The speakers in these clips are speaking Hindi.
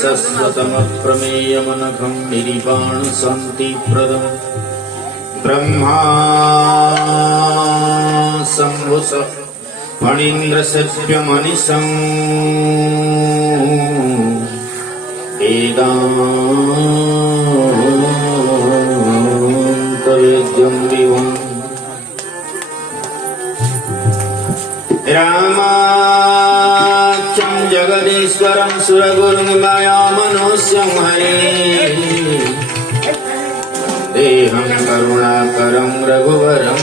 शश्वतमप्रमेयमनघं निरिपाणशान्तिप्रदम् ब्रह्मा शम्भुष फणीन्द्रसेव्यमनिशं वेदान्तवेद्यं विभुम् रामाख्यं जगदीश्वरं सुरगुरुं मायामनोऽस्यं हरे देहं करुणाकरं रघुवरं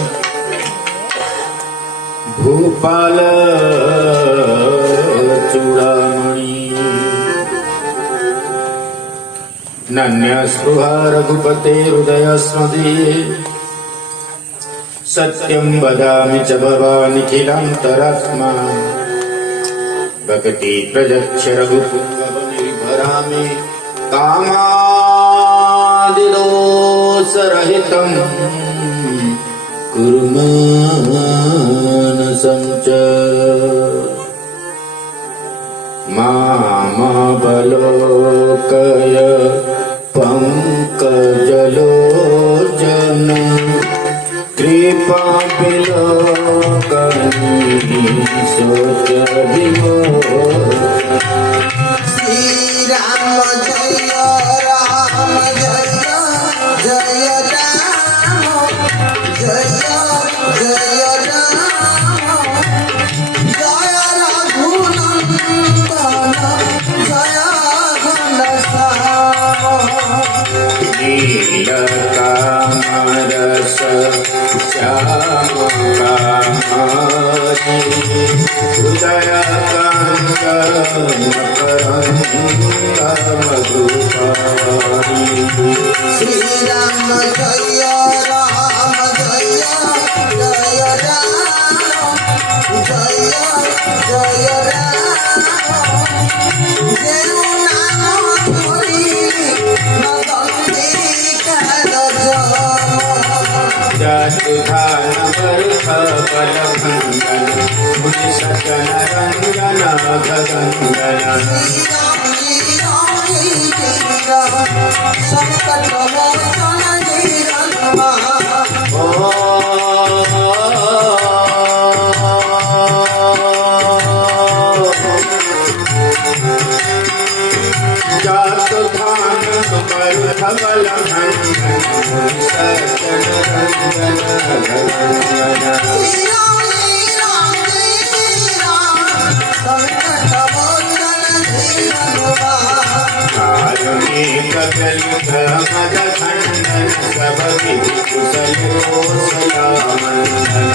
भूपालचूडामणि नन्यस्पृहा रघुपते हृदयस्मदीये सत्यं वदामि च भवानिखिलान्तरात्मा भक्ति प्रजक्ष रघुपुङ्गवनिर्भरामि कामादिदोषरहितं कुरु मानसं च मामवलोकय पङ्कजलोचन कृपाविलोकनी शोच विमोचन श्री राम जय राम जय जय राम जय जय राम जय रघुनंदन जय घनश्याम नीलकामरस श्याम कामारी हृदयकान्त मकरन्दमधुपारी श्री राम जय राम जय जय राम जय जय राम जय नाम धरि नगंगिका जतुधान बरुख बलभंजन मुनि सजन रंजन भगंजन संकट मोचन निरंजन जतुधान बरुख बलभंजन मुनि सजन रंजन भगंजन कारुणिक कलित मद खंडन सब विधि कुशल कोसलामंडन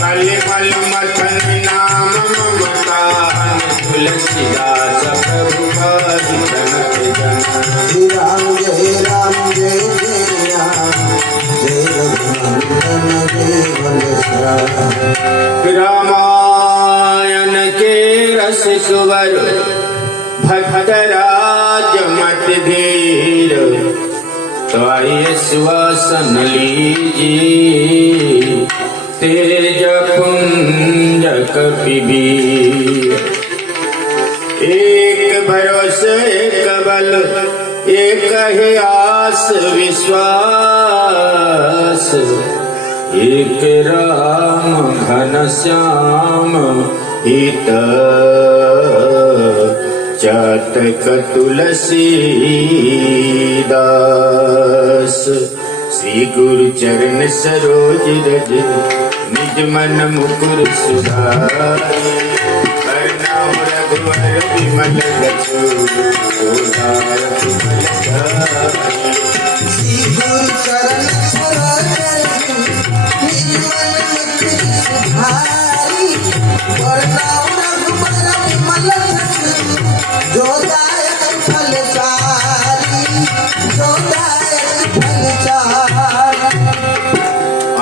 कलि फल मथन नाम ममता तुलसीदास प्रभु जनक जन श्री राम जय राम जय जय राम जय रघुनंदन जय घनश्याम रामायण के रस कुंवर भक्तराज मत धीर तो आइए सुवासन लीजिए तेज पुंज कपिबीर एक भरोसे एक बल एक ही आस विश्वास एक राम घनश्याम हित चातक तुलसीदास श्री गुरु चरण सरोज रज निज मन मुकुर सुधारि करनाम रघुवर विमल जसु गोदार विमल धारि श्री गुरु चरण सरोज निज मन मुकुर सुधारि करनाम रघुवर विमल जसु गोदायक फलचारि गोदायक फलचारि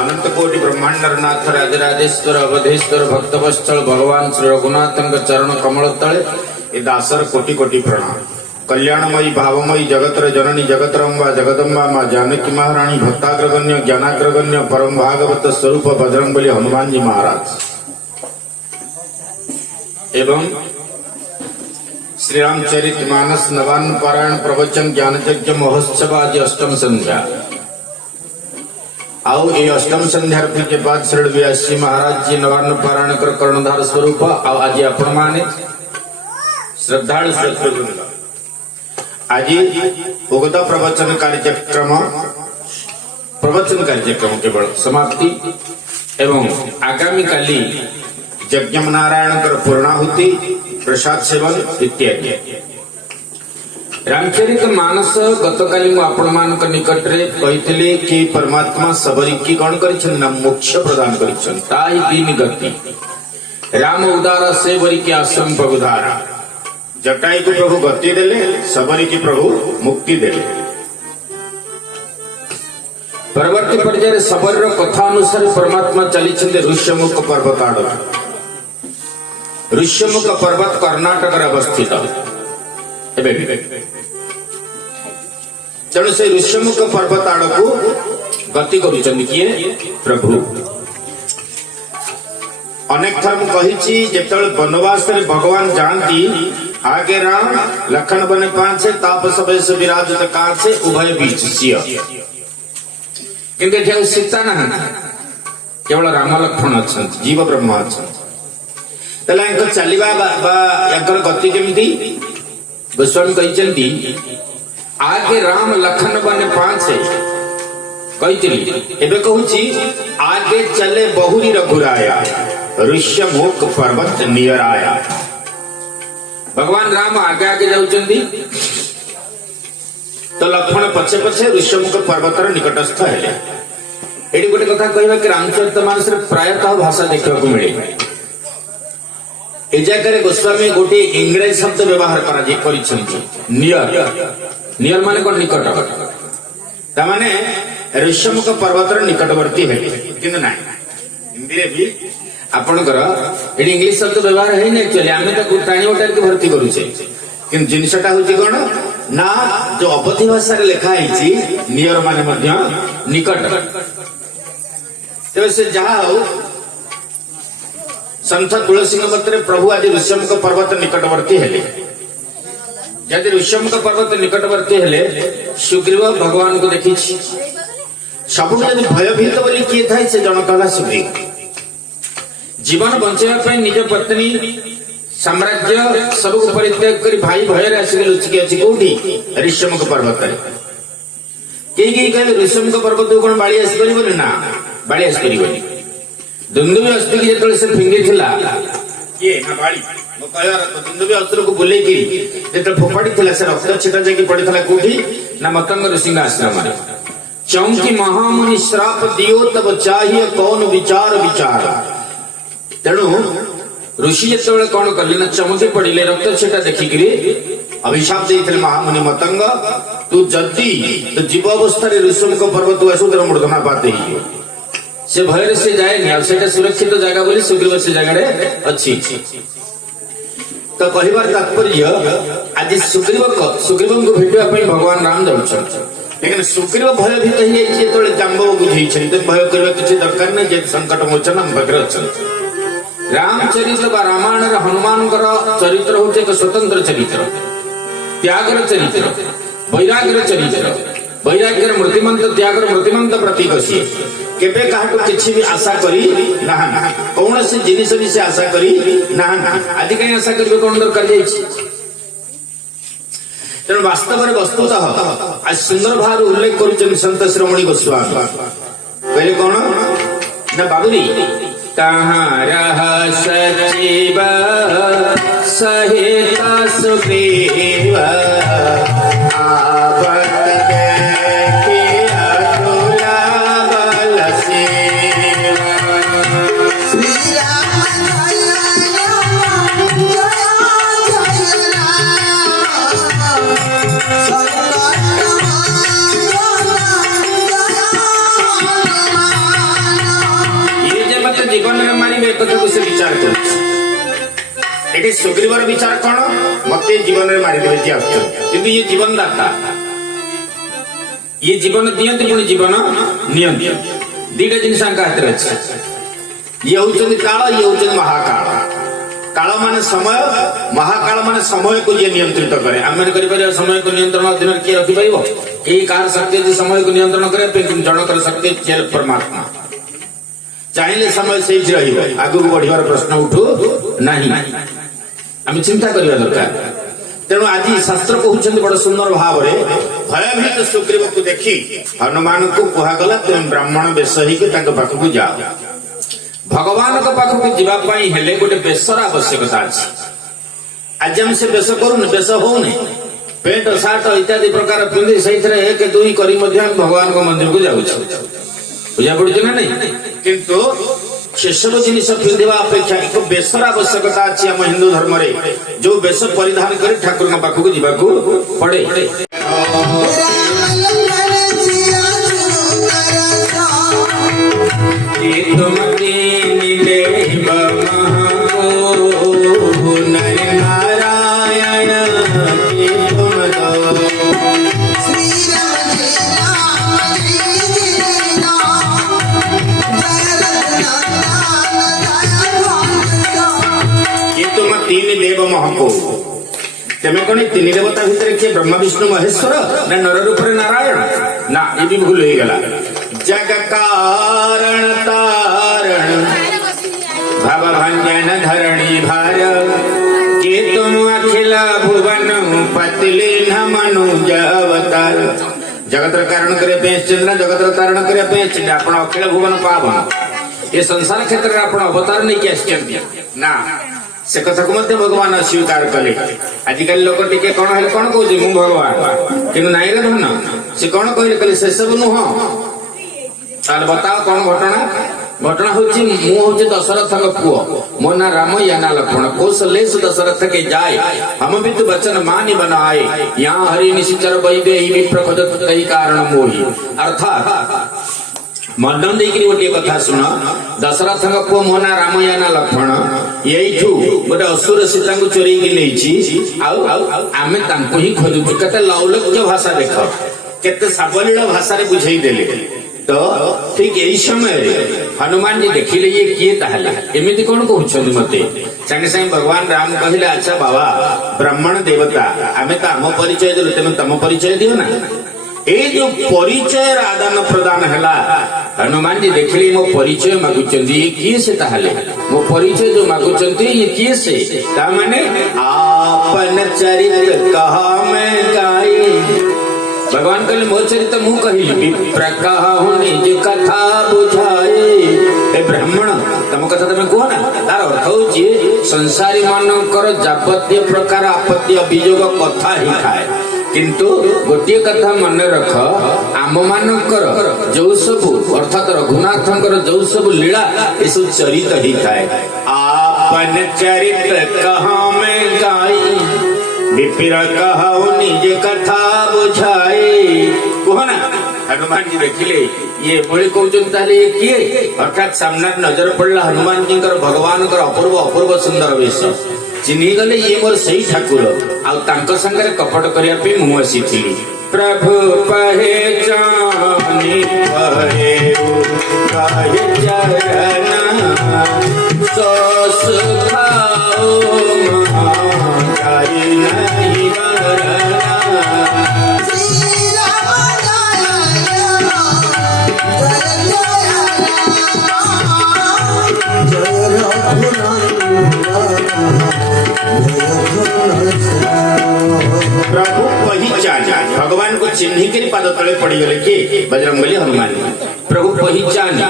अनंत कोटि ब्रह्मांडनाथ राजराजेश्वर अवधेश्वर भक्तवत्सल भगवान श्री रघुनाथ चरण कमल तले ए दासर कोटि कोटि प्रणाम। कल्याणमयी भावमयी जगतर जननी जगतरंबा जगदम्बा माँ जानकी महारानी भक्ताग्रगण्य ज्ञानाग्रगण्य परम भागवत स्वरूप बजरंगबली हनुमान जी महाराज एवं श्री रामचरित मानस नवान पारायण प्रवचन ज्ञान यज्ञ महोत्सव आज अष्टम संध्या आओ ये अष्टम संध्या के बाद शरण व्यासी महाराज जी नवान पारायण कर कर्णधार स्वरूप आओ आज आपण माने श्रद्धालु श्रोतृवृंद आज उगत प्रवचन कार्यक्रम केवल समाप्ति एवं आगामी काली यज्ञ नारायण कर पूर्णाहुति प्रसाद सेवन इत्यादि रामचरित मानस गतकाली आपण निकट रे कही कि परमात्मा सबरी की कौन कर मोक्ष प्रदान कर गति राम उदार से बरी के आश्रम प्रभुधारा जटाई को प्रभु गति देले सबरी की प्रभु मुक्ति देले परवर्ती पर्याय सबरी कथा अनुसार परमात्मा चली ऋष्यमुख पर्वत आड़ ऋष्यमुख पर्वत कर्णाटक अवस्थित तेणु से ऋष्यमुख पर्वत आड़ को गति कर प्रभु अनेक थर मुझे जो वनवास भगवान जानती आगे राम लखन बने पांचे तापस वेश विराजित कांचे उभय बीच सिंह किंतु सीता ना केवल राम लक्ष्मण अच्छा जीव ब्रह्म अच्छा चलवा गति केमती गोस्वामी कहते आगे राम लखन बने पांचे कही कहूँ आगे चले बहुरी रघुराया ऋष्यमुख पर्वत नियर आया भगवान राम आगे आगे जाउचंदी तो लक्ष्मण पछे पछे ऋष्यमुख पर्वतर निकटस्थ है एडी गोटे कथा कहबा कि रामचरित मानस प्रायतः भाषा देखा मिले ए जगह गोस्वामी गोटे इंग्रेज शब्द व्यवहार नियर माने कौन निकट माने ऋष्यमुख पर्वतर निकटवर्ती है किंतु ना हिंदी भी आपणकर ये इंग्लिश शब्द व्यवहार है ना एक्चुअली आम तो टाणी उठार के भर्ती करुचे कि जिनसटा हूँ कौन ना जो अवधि भाषा लिखा है नियर माने निकट तेज से जहा हो संत तुलसी मत प्रभु आज ऋष्यमुख पर्वत निकटवर्ती है जदि ऋष्यमुख पर्वत निकटवर्ती है सुग्रीव भगवान को देखी सब भयभीत बोली किए था से जन कहला सुग्रीव जीवन बचाई निज पत्नी साम्राज्य सब परित्याग कर भाई भय आसिक लुचिकी अच्छी कौटी ऋष्यमुख पर्वत कहीं कहे ऋष्यमुख पर्वत को कौन बाड़ी आसपर ना बाड़ी आसपर दुंदुबी अस्त्र की जो से फिंगी थिला ये ना बाड़ी मो कहयार तो दुंदुबी अस्त्र को बुले की जेते फोपाड़ी थिला से रक्त छिटा जाकी पड़ी थिला कोठी ना मतंग ऋषि आश्रम रे चौंकी महामुनि श्राप दियो तब चाहिए कौन विचार विचार तेणु ऋषि जो कौन कले ना चमकी पड़े रक्त छिटा देखिकी अभिशाप देते महामुनि मतंग तू जदि तो जीव अवस्था ऋषिमुख पर्वत आसु तेरा मूर्धना पाते ही से भय से जाए सुरक्षित जगह बोली सुग्रीव से जगह अच्छी तो कहबार तात्पर्य आज सुग्रीव को भेटा भगवान राम जाऊँ लेकिन सुग्रीव भयभीत हो जाम्बव बुझे भय करने किसी दरकार नहीं जे संकट मोचन आम पाखे अच्छा रामचरित रामायण हनुमान चरित्र हूँ एक स्वतंत्र चरित्र त्यागर चरित्र वैराग्यर चरित्र वैराग्यर मूर्तिमंत त्यागर मूर्तिमंत प्रतीक सी केबे काहटू किछि भी आशा करी ना कौन से जिनिस भी से आशा करी ना आदि कहीं आशा करबे कौन दरकार जाइछि तेणु वास्तव में वस्तुतः आज सुंदर भाव उल्लेख करुछन संत श्रोमणी गोस्वामी कहले कौन ना बाबुरी कहाँ रह सचिव सहित सुग्रीव विचार कर सुग्रीवर विचार कौन मत जीवन में मारिदे आसुच्च ये जीवन दाता ये जीवन दियंती पुणी जीवन नियंती दीटा जिनिस हाथ में अच्छे ये हूँ काल ये हूँ महाकाल काल माने समय महाकाल माने समय को ये नियंत्रित करे आम कर समय को नियंत्रण अधीन किए रखिपर कई कार शक्ति समय को नियंत्रण करे जनकर शक्ति परमात्मा चाहिए समय से आगू बढ़िया प्रश्न उठू नहीं आम चिंता करवा दरकार तेणु आज शास्त्र कहते बड़ सुंदर भाव में भयभीत सुग्रीव को देखी हनुमान को कहगला तुम ब्राह्मण बेश पाखक जाओ भगवान पाखक जावाई हेले गोटे बेशर आवश्यकता अच्छी आज हम से बेश करूनी बेश होनी पेट सार्ट इत्यादि प्रकार पिंधि से एक दुई कर भगवान मंदिर को जाऊँ बुझा पड़ी ना नहीं किंतु से सब जिन पिंधा अपेक्षा एक बेशर आवश्यकता अच्छी आम हिंदू धर्म रे जो बेश परिधान कर ठाकुर पाखक जावाक पड़े तीन देव महको तेमे कौन तीन देवता भितर किए ब्रह्मा विष्णु महेश्वर ना नर रूप नारायण ना ये भी भूल हो गला जग कारण तारण भव भंजन धरणी भार के तुम अखिला भुवन पतले न मनुज अवतार जगतर कारण करे चंद्र जगतर तारण करे चंद्र आपण अखिल भुवन पावन ये संसार क्षेत्र में आपण अवतार नहीं किया ना से कथा को मध्य भगवान अस्वीकार कले आजिकल लोक टिके कौन है कौन कहूँ मु भगवान कि नाई रे धन से कौन कहले से सब नुह ताल बताओ कौन घटना घटना हूँ हूँ दशरथ पुओ मो ना राम या ना लक्ष्मण कौशलेश दशरथ के जाए हम भी तो वचन मानि बनाए यहाँ हरि निशिचर वैदे विप्र खोजत कई कारण मोही अर्थात मर्दन देखिए गोटे कथा शुण दशरथ पुओ मो ना राम या ना लक्ष्मण यही गोटे असुर सीता को चोरी नहीं आम ही खोजुचु केते लौलज्य भाषा देख केते सावलील भाषा बुझे देले तो ठीक यही समय हनुमान जी देखिले ये किए ताहले एमिति कौन कहउछन मते संगे संगे भगवान राम कहले अच्छा बाबा ब्राह्मण देवता आमे तो आम परिचय देलु तेनु तम परिचय दियो ना ए जो परिचय आदान प्रदान हैला हनुमान जी देखिले मो परिचय मागुचंदी ये किए से ताहले मो परिचय जो मागुचंदी ये किए से ता माने आपन चरित्र कहा मैं गाई भगवान कहले मो चरित्र मु कहिली विप्र कहु निज कथा बुझाए ए ब्राह्मण तम कथा तमे कहो ना तार अर्थ होची संसारी मानकर जापत्य प्रकार आपत्ति अभियोग कथा ही थाए किंतु गोटे कथा मन रख आम मानकर जो सब अर्थात रघुनाथंकर जो सब लीला ये सब चरित ही थाए आपन चरित्र कहा मैं गाई विप्र कहु निज कथा बुझाए कहो ना हनुमान जी देखिले ये बड़े कहते ये किए अर्थात सामने नजर पड़ला हनुमान जी भगवान अपूर्व अपूर्व सुंदर वेश चिन्ही गले ये मोर सही ठाकुर आउ संगे कपट करने मु आसी प्रभु पहचानी प्रभु पहिचान भगवान को चिन्ह के पाद तले पड़ी गले कि बजरंगबली हनुमान प्रभु पहिचान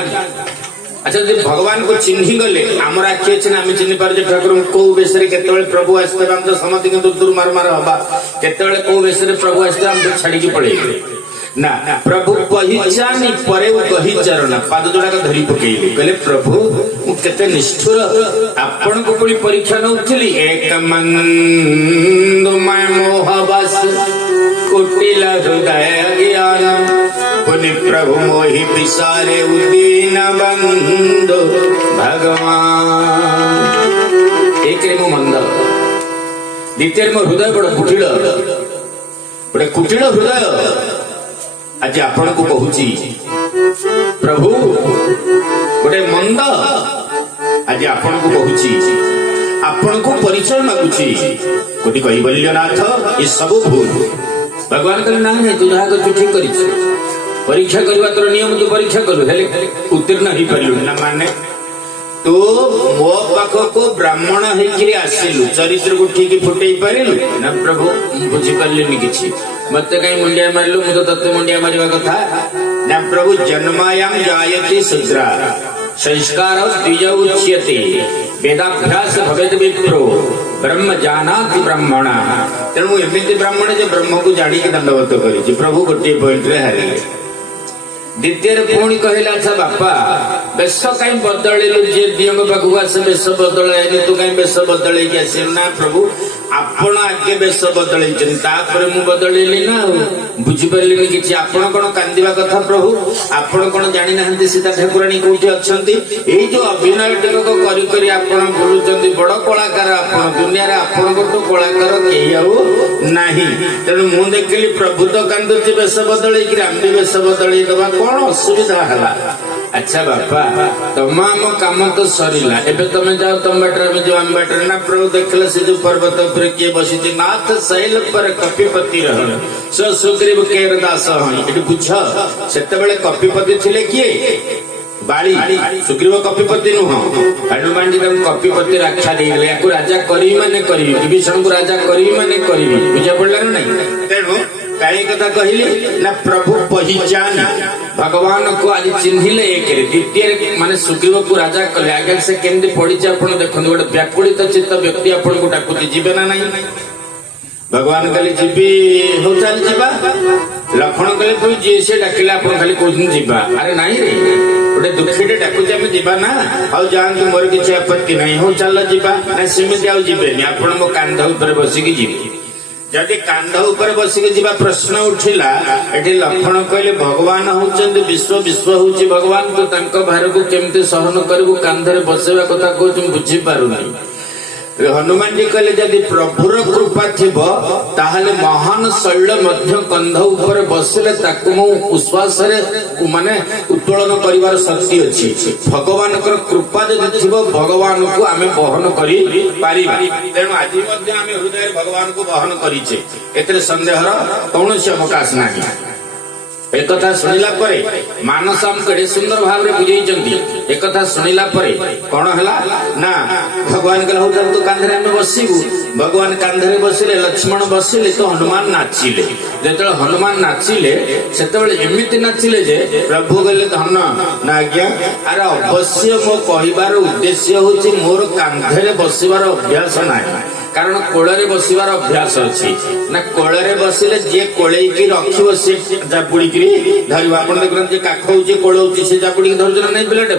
अच्छा जब भगवान को चिन्ह गले आमर आखि अच्छे आम चिन्ह पारे ठाकुर कौ बेश केतवे प्रभु आसते हम तो समस्त दूर दूर मार मार हवा केतवे कौ बेश प्रभु आसते हम तो छाड़ी पड़े ना प्रभु पहिचानी परे कही चरण पाद जोड़ा धरी पकईली कहले प्रभु केते निष्ठुर आपण को कोई परीक्षा नउथिली एक मंदमय मोहबस कुटिल हृदय ज्ञान पुनि प्रभु मोहि विसारे उदीन बंधु भगवान एक रे मंद द्वितीय मो हृदय बड़ कुटिल गोटे कुटिल हृदय आज आपण को कहूची प्रभु गोटे मंद आज आपण को कहूची आपण को परिचय मागुची गोटे कैवल्यनाथ ये सब भूल भगवान कहले ना तू जहाँ कर ठीक कर परीक्षा करवा तोर नियम तू परीक्षा करू हेले उत्तीर्ण ही पारू ना माने तो मो पाखक ब्राह्मण होकर आसिलु चरित्र को ठीक फुटे पारिलु ना प्रभु बुझी पार्लिनी किछि मत कहीं मुंडिया मारलु मु तो तत्व मुंडिया मारिबा कथा ना प्रभु जन्मायाम जायते शूद्रा संस्कार द्विज उच्यते वेदाभ्यास भवेत विप्रो ब्रह्म जानाति ब्राह्मण तेणु एमती ब्राह्मण जे ब्रह्म को जानी के दंडवत करी प्रभु गोटे पॉइंट रे हारे द्वितीय पुणी कहला अच्छा बापा बेश कहीं बदलू जी दियों पाखक आस बेश बदल तू कहीं बेश बदल ना प्रभु आपण आगे बेश बदल मु बदलैली ना बुझीपारे कि आपण कौन कांदिबा कथा प्रभु आपण कौन जानी ना सीता ठाकुराणी कौटी अच्छा ये जो अभिनय टिकक करी आपण बोलुं बड़ कलाकार आपण दुनिया आपण तो कलाकार कहीं नाही तेणु मु देखिली प्रभु तो कांदुची बेश बदल आम भी बेश बदल दबा कौन असुविधा है अच्छा बापा तुम आम कम तो सरला एबे तुम जाओ तुम बाटर में जो आम बाटर ना प्रभु देखल से जो पर्वत पर किए बसी नाथ शैल पर कपिपति रह सुग्रीव केर दास ये बुझ से कपिपति थिले किए बाली सुग्रीव कपिपति नुह हनुमान जी कपिपति आख्या देगले या राजा करी माने करी विभीषण को राजा करी माने करी बुझा पड़ला ना नहीं तेणु कई कथा कहली ना प्रभु पहचान भगवान को आज चिन्हिले एक द्वितीय माने सुग्रीव को राजा कले आगे से केमती पड़ी आपण देखो गोटे व्याकुलित चित्त व्यक्ति आपण को डाकुती जीवे ना नहीं भगवान कहले जीवी हो चल जीवा लक्षण कहले तू जी से डाकिले आपण खाली कोन जीवा अरे नहीं रे गोटे दुखीटे डाकुचे आम जीवा ना आ जानतु मोर किसी आपत्ति नहीं हो चल जीवा ना सेमती आउ जीवेनि आपण मो कांध ऊपर बसिकी जीवे जदि कांध ऊपर बसिक जीवा प्रश्न उठिला एठी लक्षण कहले भगवान होचंदी विश्व विश्व होची भगवान को तांको भार को केमते सहन करबो कांधरे बसेवा कथा को तुम बुझी पारु नहीं हनुमान जी कहले जदि प्रभुर कृपा थिबो ताहले महान शैल मध्य कंध ऊपर बसिले ताकु मु उश्वास रे माने उत्तोलन करिवार शक्ति अछि भगवान कर कृपा जदि थिबो भगवान को आमे बहन करि पारिबा तेणु आज मध्य आमे हृदय भगवान को बहन करिचे एतरे संदेहर कौनसी अवकाश नाही एक कथा सुनिला परे मानस हम केडे सुंदर भाव रे बुझेइचंती एक कथा सुनिला परे कोन हला ना भगवान कहला हो तू कांधरे हम बसिबू भगवान कांधरे बसिले लक्ष्मण बसिले तो हनुमान नाचिले जेतले हनुमान नाचिले सेतबेले एमिति नाचिले जे प्रभु कहले धन ना आज्ञा अरे अवश्य मो कहिबार उद्देश्य होची मोर कांधरे बसिबार अभ्यास नाही कारण कोଳରେ बसिबार अभ्यास अछि ना कोଳରେ बसिले जे कोळेई की रखिबो से जापुड़ी की धरिबो आपण देखन जे काख होची कोळ होची से जापुड़ी की धरजन नै पिलाटे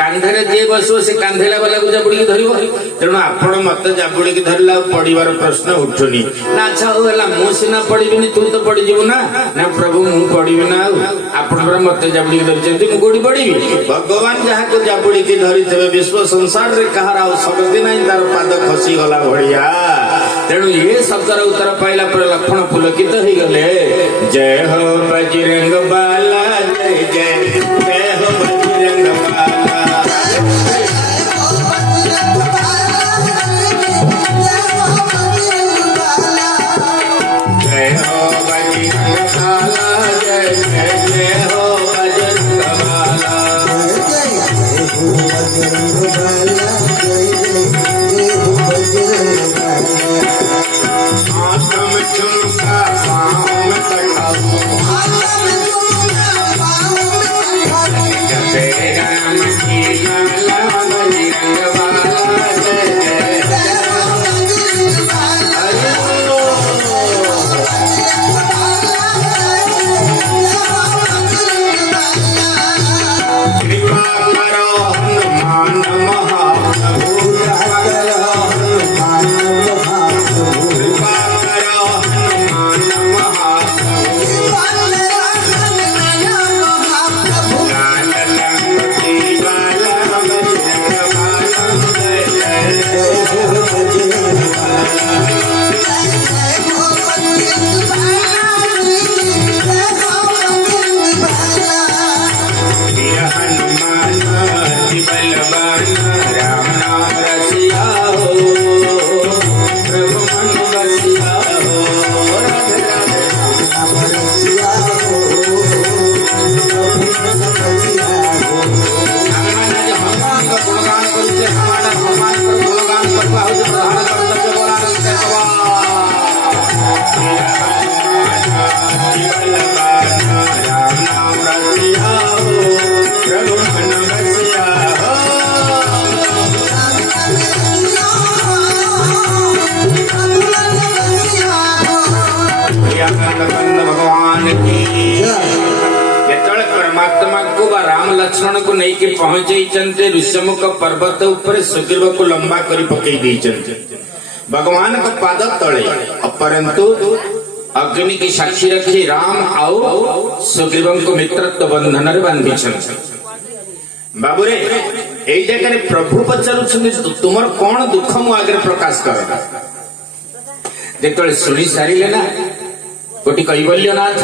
कांधरे जे बसो से कांधेला वाला को जापुड़ी की धरिबो तेणु आपण मत जापुड़ी की धरला पड़ीबार प्रश्न उठुनी ना अच्छा होला मु सिना पड़ीबिनी तू तो पड़ी जीव ना ना प्रभु मु पड़ीबी ना आपण पर मत जापुड़ी की धरचंती मु कोडी पड़ीबी भगवान जहा को जापुड़ी की धरि तबे विश्व संसार रे कहार आ शक्ति नै तार पाद खसी गला भड़िया तेणु ये शब्दर उत्तर पाइला पर लक्षण पुलकित हो गले जय हो बजरंग बाला जय जय जय हो बजरंग बाला जय हो बजरंग बाला जय जय जय हो बजरंग बाला आत्म चुमका पाँव में कटाओ राम नाम रसिया हो प्रभु मन बसिया हो भगवान की ଯେତେବେଳେ ପରମାତ୍ମାକୁ ବା ରାମ ଲକ୍ଷ୍ମଣକୁ ନେଇକି ପହଞ୍ଚେଇଛନ୍ତି ଋଷ୍ୟମୁଖ ପର୍ବତ ଉପରେ ସୁଗ୍ରୀବକୁ ଲମ୍ବା କରି ପକେଇ ଦେଇଛନ୍ତି ଭଗବାନଙ୍କ ପାଦ ତଳେ ଅପରନ୍ତୁ ଅଗ୍ନି କି ସାକ୍ଷୀ ରଖି ରାମ ଆଉ ସୁଗ୍ରୀବଙ୍କୁ ମିତ୍ରତ୍ୱ ବନ୍ଧନରେ ବାନ୍ଧିଛନ୍ତି ବାବୁରେ ଏଇ ଜାଗାରେ ପ୍ରଭୁ ପଚାରୁଛନ୍ତି ତୁମର କଣ ଦୁଃଖ ମୁଁ ଆଗରେ ପ୍ରକାଶ କର ଯେତେବେଳେ ଶୁଣି ସାରିଲେ ନା कोटि कैवल्यनाथ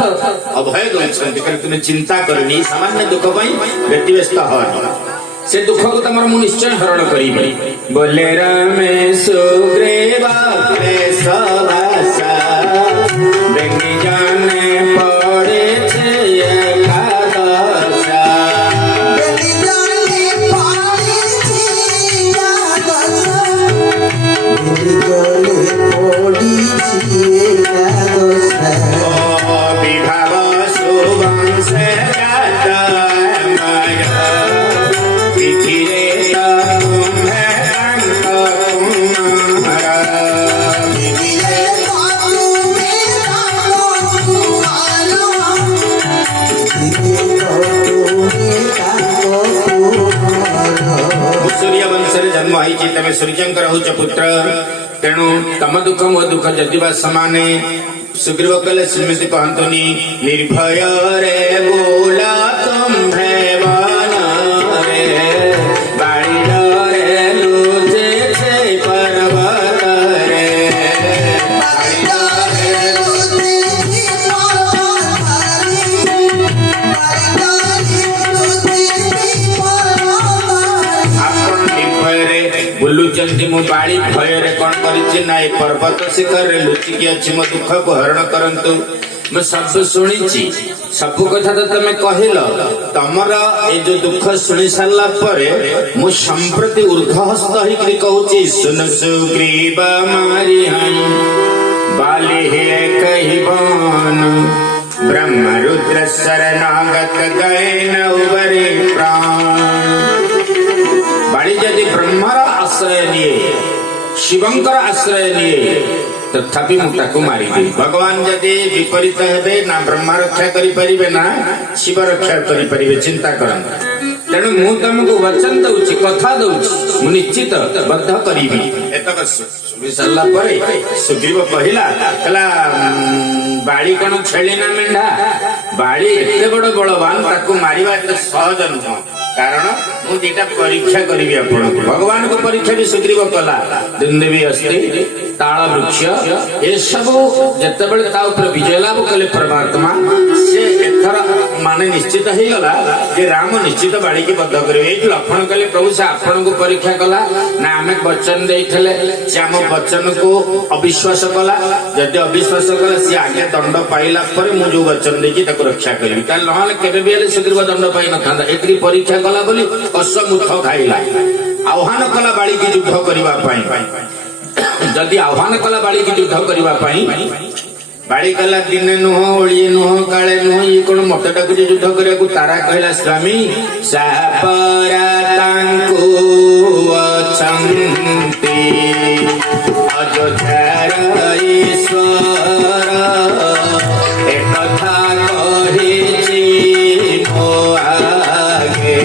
अभय दौरान तुम चिंता करनी सामान्य दुख व्यतिव्यस्त हनी से दुख को तुम मु निश्चय हरण करी बोले रामे सुग्रीवा जाने पड़े तमे सूर्यंकर होच पुत्र तेणु तम दुख मो दुख जदिबा समाने सुग्रीव कले श्रीमती कहतुनी निर्भय रे बोला तुम्हे बाना रे बाड़ी रे लूचे छे पर्वत रे बुलुचंती मु बाड़ी भय रे कौन करिछि ना ए पर्वत शिखर रे लुचिकी अछि मो दुख को हरण करंतु मैं सब सुनिछि सब कथा तो तमे कहिलो तमरा ए जो दुख सुनि सारला परे मु संप्रति ऊर्ध्वहस्त होई करी कहूछि सुन सुग्रीव मारी हन बाली हे कहिबान ब्रह्म रुद्र शरणागत गए न उबरे प्राण बाड़ी जदि ब्रह्मर आश्रय निये शिवंकर आश्रय निये तथापि मुझे मारिदेवी भगवान जदि विपरीत हेबे ना ब्रह्मा रक्षा करिपरिबे ना शिव रक्षा करिपरिबे चिंता करंता तेणु मु तुमको वचन दउछि कथा दउछि मु निश्चित बद्ध करिबि एतक सुनि सरला परे सुग्रीव कहिला कला बाड़ी कोन छेली ना मेंढा बाड़ी एते बड़ बलवान ताकू मारिबा एते सहज नुह कारण मु दीटा परीक्षा करी आपण भगवान को परीक्षा भी सुग्रीव कला दुंदेवी अस्ति ताल वृक्ष ए सब जते बेले ता ऊपर विजय लाभ कले परमात्मा से एथर माने निश्चित हे गला जे राम निश्चित बाड़ी की बद्ध करिवे ए लक्षण कले प्रभु से आपण को परीक्षा कला ना हमें वचन देइथले से हम वचन को अविश्वास कला जदि अविश्वास कला से आगे दंड पाइला पर मु जो वचन देकी ताको रक्षा करिवि काल नहले केबे बेले सुग्रीव दंड पाइ न थांदा एकरी परीक्षा कला बोली अश्वमुख खाइला आह्वान कला बाड़ी की युद्ध करबा पई जदि आह्वान कला बाड़ी की युद्ध करबा पई बाड़ी कला दिने नुह ओळिए नुह काळे नुह ये कोन मते डाकु युद्ध करिया को तारा कहला स्वामी सापरा तांको अछंती अयोध्यार ईश्वर ए कथा कहिछि मो आगे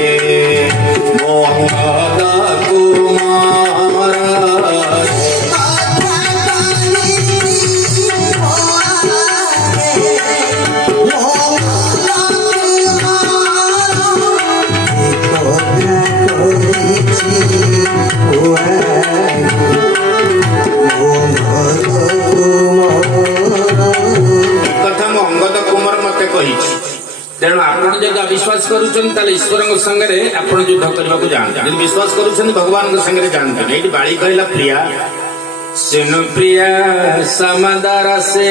मोहम्मद कुमार तेणु आपण जब विश्वास करुछन ईश्वर संगे आपण युद्ध करने को जानते विश्वास करुछन भगवान संगे जानते ये बाड़ी कहला प्रिया सुनु प्रिया समदर से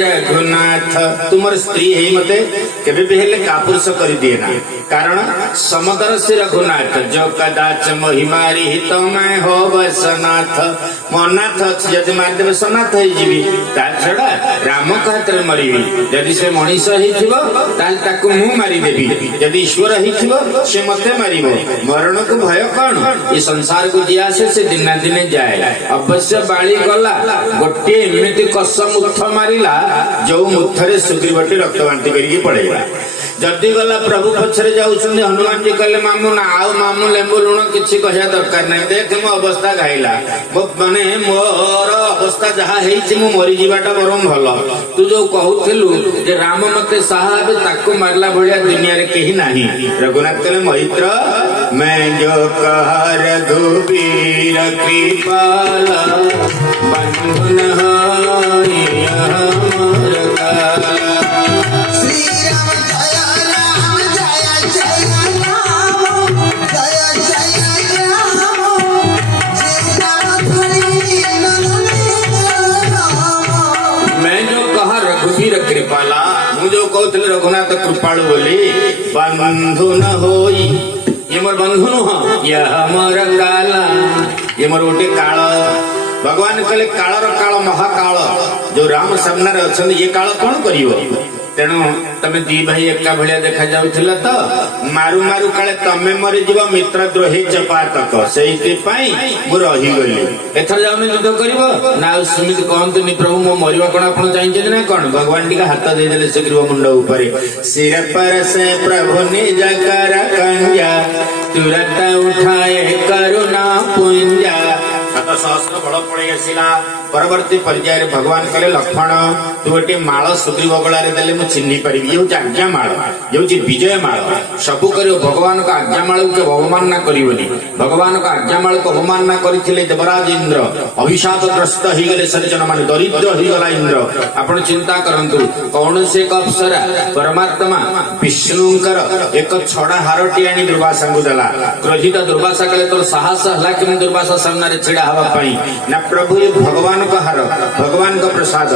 रघुनाथ तुमर स्त्री है मते केबे भी हेले कापुरुष कर दिए ना कारण समदर से रघुनाथ जो कदाच महिमारी हित मैं हो बसनाथ मनाथ यदि मारदेव सनाथ है जीवी ता छड़ा राम कहतरे मरिबी यदि से मनीष हिथिबो ताल ताकू मु मारी देबी यदि ईश्वर हिथिबो से मते मारिबो मरण को भय कौन ये संसार को जिया से दिना दिने जाए अवश्य बाली गला गोटे एमती कस मुथ मारिला जो मुथरे सुग्रीवटी रक्त बांटी करके पड़ेगा जदि गला प्रभु पछरे जाउछन हनुमान जी कहले मामू ना आउ मामू लेंबू लुण किछि कहया दरकार नै देख मो अवस्था घाइला माने मोर अवस्था जहा हेछि मु मरि जीवाटा बरम भलो तू जो कहउथिलु जे राम मते साहा बे ताको मारला भलिया दुनिया रे केही नाही रघुनाथ कहले मैत्र मैं जो कह रघुवीर कृपाला बंधु न होई हमर काला श्री राम जय राम जय जय राम जय जय राम सीता राम मैं जो कहा रघुवीर कृपाला मु जो कहते रघुनाथ कृपालु बोली बंधु न होई ये मोर बंधु नुह यह मोर काला ये मोर गोटे काल भगवान कहले कालर काल महाकाल जो राम सामने अच्छा ये काल कौन करियो तेणु तमे दी भाई एका भलिया देखा जाउथिला तो मारू मारू काले तमे मरि जीव मित्र द्रोही चपातक सेइति पई मु रही गली एथर जाउनी युद्ध करिवो ना सुमित कहंतुनी प्रभु मो मरिवा कोन आपण चाहि ना कोन भगवान टिका हाथ दे देले सुग्रीव मुंड ऊपर सिर पर से प्रभु निज कर कंजा तुरंत उठाए करुणा पुंजा शत सहस्र बल पड़े आसिला परवर्ती पर्याय भगवान कहले लक्ष्मण तू गोटे माल सुग्रीव गलारे देले मु चिन्हि परिबी ये आज्ञा माल ये विजय माल सबु करियो भगवान का आज्ञा माल के अवमानना करिवनी भगवान का आज्ञा माल को अवमानना करिथिले देवराज इंद्र अभिशाप ग्रस्त ही गले सज्जन मान दरिद्र ही गला इंद्र आपण चिंता करंतु कौन से एक अप्सरा परमात्मा विष्णुंकर एक छड़ा हारटी आनी दुर्वासा को देला क्रोधित दुर्वासा कहले तोर साहस हला कि दुर्वासा सामने छिड़ा हवा पाई ना प्रभु ये भगवान का हार भगवान का प्रसाद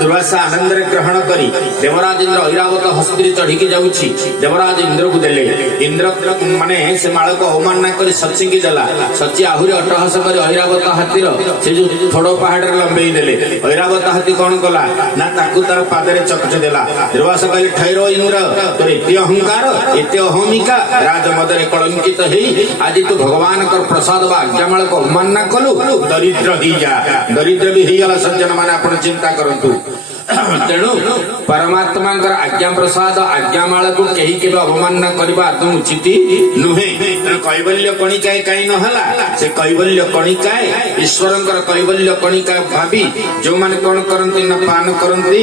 दुर्वासा आनंद ग्रहण करी देवराज इंद्र ऐरावत हस्ती चढ़ी जाऊँगी देवराज इंद्र को देले इंद्र माने से माल को अवमानना करी सची की देला सची आहुरी अट्टहास कर ऐरावत हाथीर से जो थोड़ो पहाड़ लंबे देले ऐरावत हाथी कौन कला ना ताकू तार पादरे चकच देला दुर्वासा कहले ठहरो इंद्र तोर एते अहंकार एते अहमिका राजमदरे कलंकित हेई आज तू भगवान का प्रसाद बा आज्ञामाल को अवमानना कलु दरिद्र ही जा दरिद्र भी ही गला सज्जन माने आपण चिंता करंतु तेणु परमात्मा आज्ञा प्रसाद आज्ञामाल को कहीं के अवमानना करबा आदम उचित नुहे कैवल्य कणिकाय कहीं नहला से कैवल्य कणिकाय ईश्वर कैवल्य कणिका भावी जो माने कौन करती न पान करती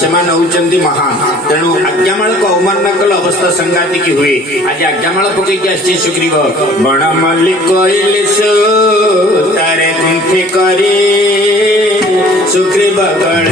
से होती महान तेणु आज्ञामाल को अवमानना कल अवस्था संघातिक हुए आज आज्ञामाल पकईकि आसी सुग्रीव बण मल्लिक तारे गुंथे करे सुग्रीव गण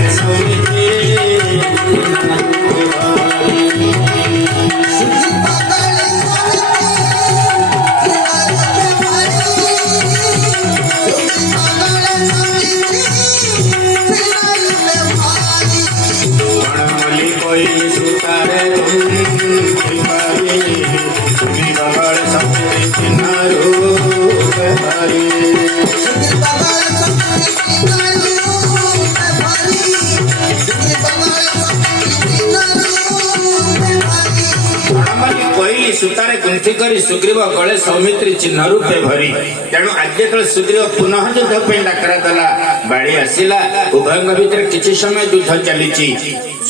सूतारे गुंथि करी सुग्रीव गले सौमित्री चिन्ह रूपे भरी तेणु आज जो सुग्रीव पुनः युद्ध पे डाकरा देला बाड़ी आसिला उभय भितर किछि समय युद्ध चली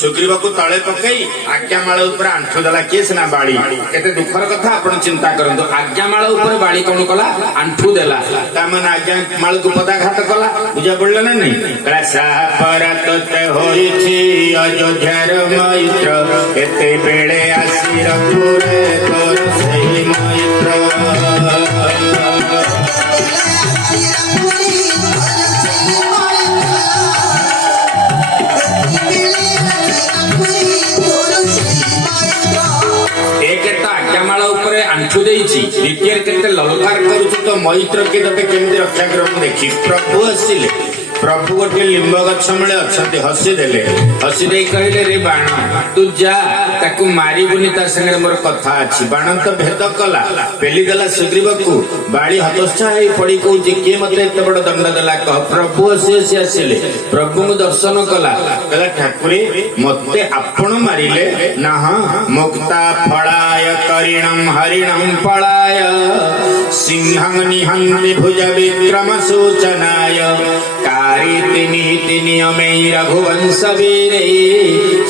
सुग्रीव को तले पकई आज्ञामाल ऊपर आंठु देला किए सिना बाड़ी केते दुखर कथा आपण चिंता करंतु आज्ञामाल ऊपर बाड़ी कौन कला आंठु देला तामन आज्ञामाल को पदाघात कला बुझा पड़ला ना नहीं कला सापरात ते होइछि अयोध्यार मैत्र एते बेले आसी रघुरे तोर सही मैत्र आंठु द्वितीय केते ललकार करूछु तो मैत्र के ते केमती रक्षा कर देखी प्रभु आसिले प्रभु गोटे लिंब गछ मूले अच्छा हसी देले हसी दे कहले रे बाण तू जा ताकू मारिबुनी ता संगे मोर कथा अछि बाण तो भेद कला पेली देला सुग्रीव को बाड़ी हतोच्छा हे पड़ी कहूँ किए मते एत बड़ दंड देला कह प्रभु हसी हसी आसिले प्रभु को दर्शन कला कहला ठाकुरे मते आपण मारिले ना मुक्ता फड़ाय करिणम हरिणम पलाय सिंहं निहन्ति भुज विक्रम सूचनाय नियमे रघुवंश वीरे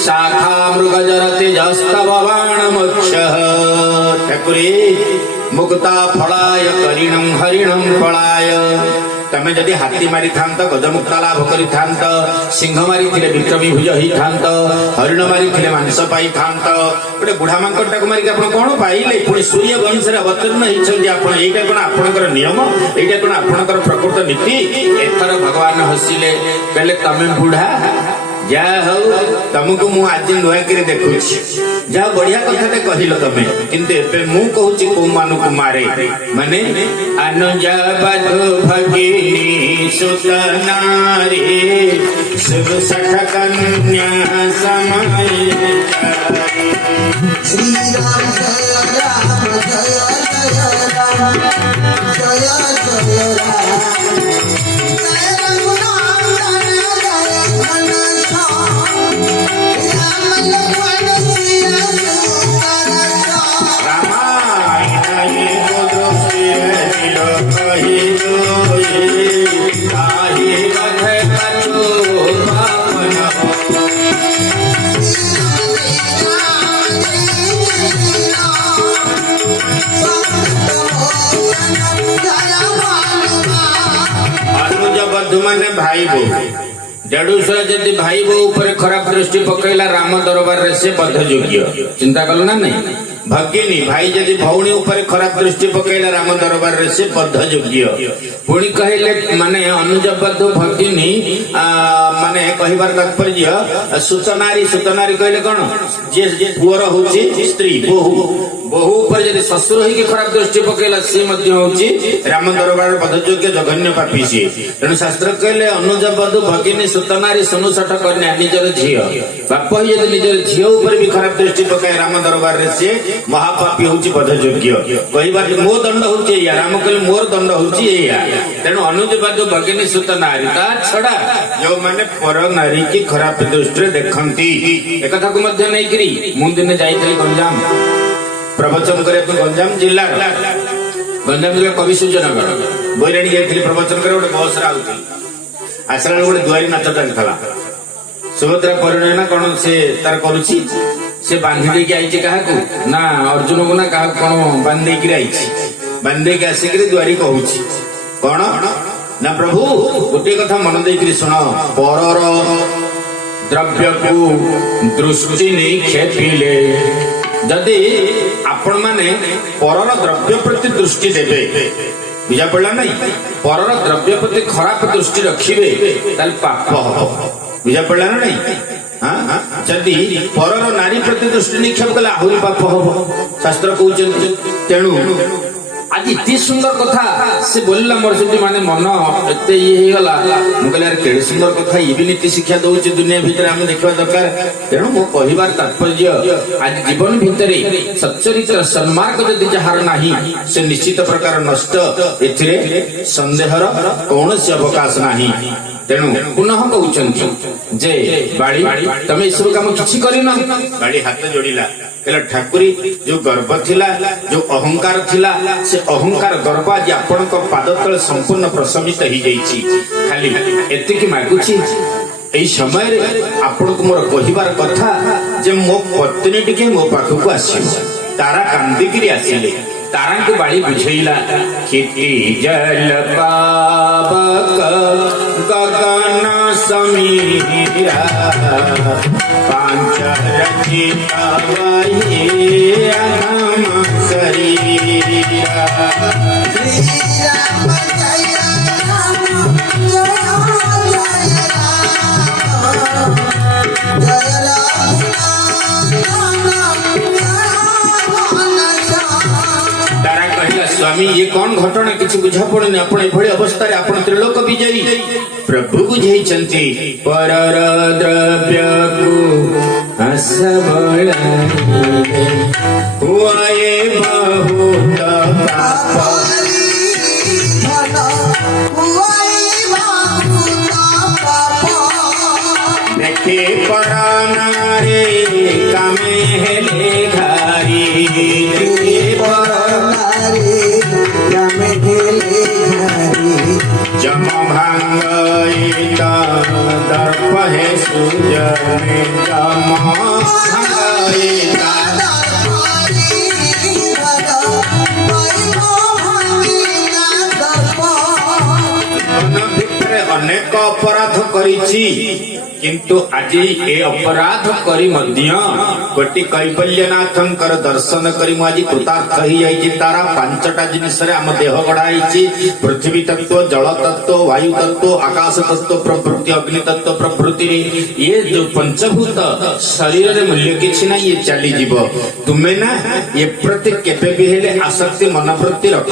शाखा मृग जरते जस्तव बाण मोक्ष ठाकुरे मुक्ता फलाय करिणम हरिणम पलाय तमें जदि हाथी मारी थांत गजमुक्ता लाभ करी थांत सिंह मारी थिले विक्रमी भुज ही थांत हरिण मारी थिले मांस पाई थांत गोटे बुढ़ा मांकटा को मारिक आपण कोन पाइले पुणी सूर्य वंश रे अवतीर्ण हिचंदी आपण एटा कोन आपणकर नियम एटा कोन आपणकर प्रकृत नीति एथर भगवान हसिले कहले तमे बुढ़ा जा हो तुमको मु आज नुआ कर देखुछि जा बढ़िया कथा कहल तुम किंतु एबे मु कहूछि को मानु को मारे माने अनुजा बधु भगिनी सुत नारी शिव सठ कन्या समय श्री राम जय राम जय जय राम जय जय राम जय रघुनाथ जय घनश्याम राम लक्ष्मण सिया सुदर्शन रामायण बोधो सिलो कहिलो ताहि कथे कछु पावन अनुज बधु माने भाई बो जडुसर जदि भाई बो ऊपर खराब दृष्टि पकईला राम दरबार रे से बद्ध योग्य चिंता कल ना नहीं भगिनी भाई जदि भौणी ऊपर खराब दृष्टि पकईला राम दरबार रे से बद्ध योग्य पुणी कहले माने अनुज बधु भगिनी माने कहिबार तात्पर्य सुतनारी कहले कौन जे पुअर होची स्त्री बहु बहु ऊपर जदि ससुर होगी खराब दृष्टि पकईला से मध्य होची राम दरबार बद्धयोग्य जघन्य पापी सी तेणु शास्त्र कहले अनुज बधु भगिनी सुतनारी सुनु सठ कन्या निजर झील बाप ही यदि निजर झील ऊपर भी खराब दृष्टि पकाए राम दरबार रे से महापापी होची बद्धयोग्य कहिबार मो दंड होची या राम कहले मोर दंड होची या तेणु अनुज बधु भगिनी सुतनारी ता छड़ा जो माने पर नारी की खराब दृष्टि देखंती एक कथा को मध्य नहीं करी मु दिन जाइतली गंजाम प्रवचन करे गंजाम जिला कवि सूर्यनगर बैराणी जाइए प्रवचन करे गोटे बस आसला गोटे दुआरी नाच चलता सुभद्रा परिणय ना कौन से तार करुची से बांधी देकी आईचे क्या ना अर्जुन को ना क्या कौन बांध देकी आसिक दुआरी कहूँ कौन ना प्रभु गोटे कथा मन देकरी शुण पर द्रव्य को दृष्टि नहीं खेपिले जदि आपण माने परर द्रव्य प्रति दृष्टि देवे बुझा पड़ा नहीं परर द्रव्य प्रति खराब दृष्टि रखिबे ताल पाप हम बुझा पड़ा नहीं हाँ जदि परर नारी प्रति दृष्टि निक्षेप कले आहुरी पाप हम शास्त्र कहते तेणु आज इतनी सुंदर कथा से बोलला मोर से माने मन एते ये गला मु कहले केडे सुंदर कथा ये भी नीति शिक्षा दउछि दुनिया भीतर हम देखबा दरकार तेणु मो कहिबार तात्पर्य आज जीवन भीतर सच्चरित्र सन्मार्ग जदि जहार नाही से निश्चित प्रकार नष्ट एथिरे संदेहर कौनसी अवकाश नाही तेणु पुनः कहउछन्ति जे बाड़ी तमे ई सब काम किछि करिना बाड़ी हाथ जोड़िला कहला ठाकुरी जो गर्व थिला जो अहंकार थिला से अहंकार गर्व आज आपण को पाद तले संपूर्ण प्रशमित ही जाईछि खाली एतिकी मागुछि एई समय रे आपण को मोर कहिबार कथा जे मो पत्नी टिके मो पाखु को आसी तारा कांदिगिरी आसीले तारा को बाड़ी बुझैला खेती जल पावक गगन समीरा पांच रचिता वही अनम शरीरा श्री राम जय राम जय जय राम जय राम तारा कहला स्वामी ये कौन घटना किसी बुझा पड़े आपण एभଳି अवस्था आपण त्रिलोक विजयी प्रभु बुझाई चंती परर द्रव्य को असबळ हुआए बहुत पाप देखे परानारे कामे हेले घारी देखे जम भांगईता दर्प है सुजने जम भांगईता मन भितरे अनेक अपराध करिछि किंतु आज ए अपराध करी मध्य कोटि कैबल्यनाथंकर दर्शन करी मु आज कृतार्थ ही जाइछि तारा पांचटा जिनिस रे हम देह गढ़ाइछि पृथ्वी तत्व जल तत्व वायु तत्व आकाश तत्व प्रकृति अग्नि तत्व प्रकृति ये जो पंचभूत शरीर रे मूल्य किछि ना ये चली जीव तुमे ना ये प्रति केबे भी हेले आसक्ति मन प्रति रख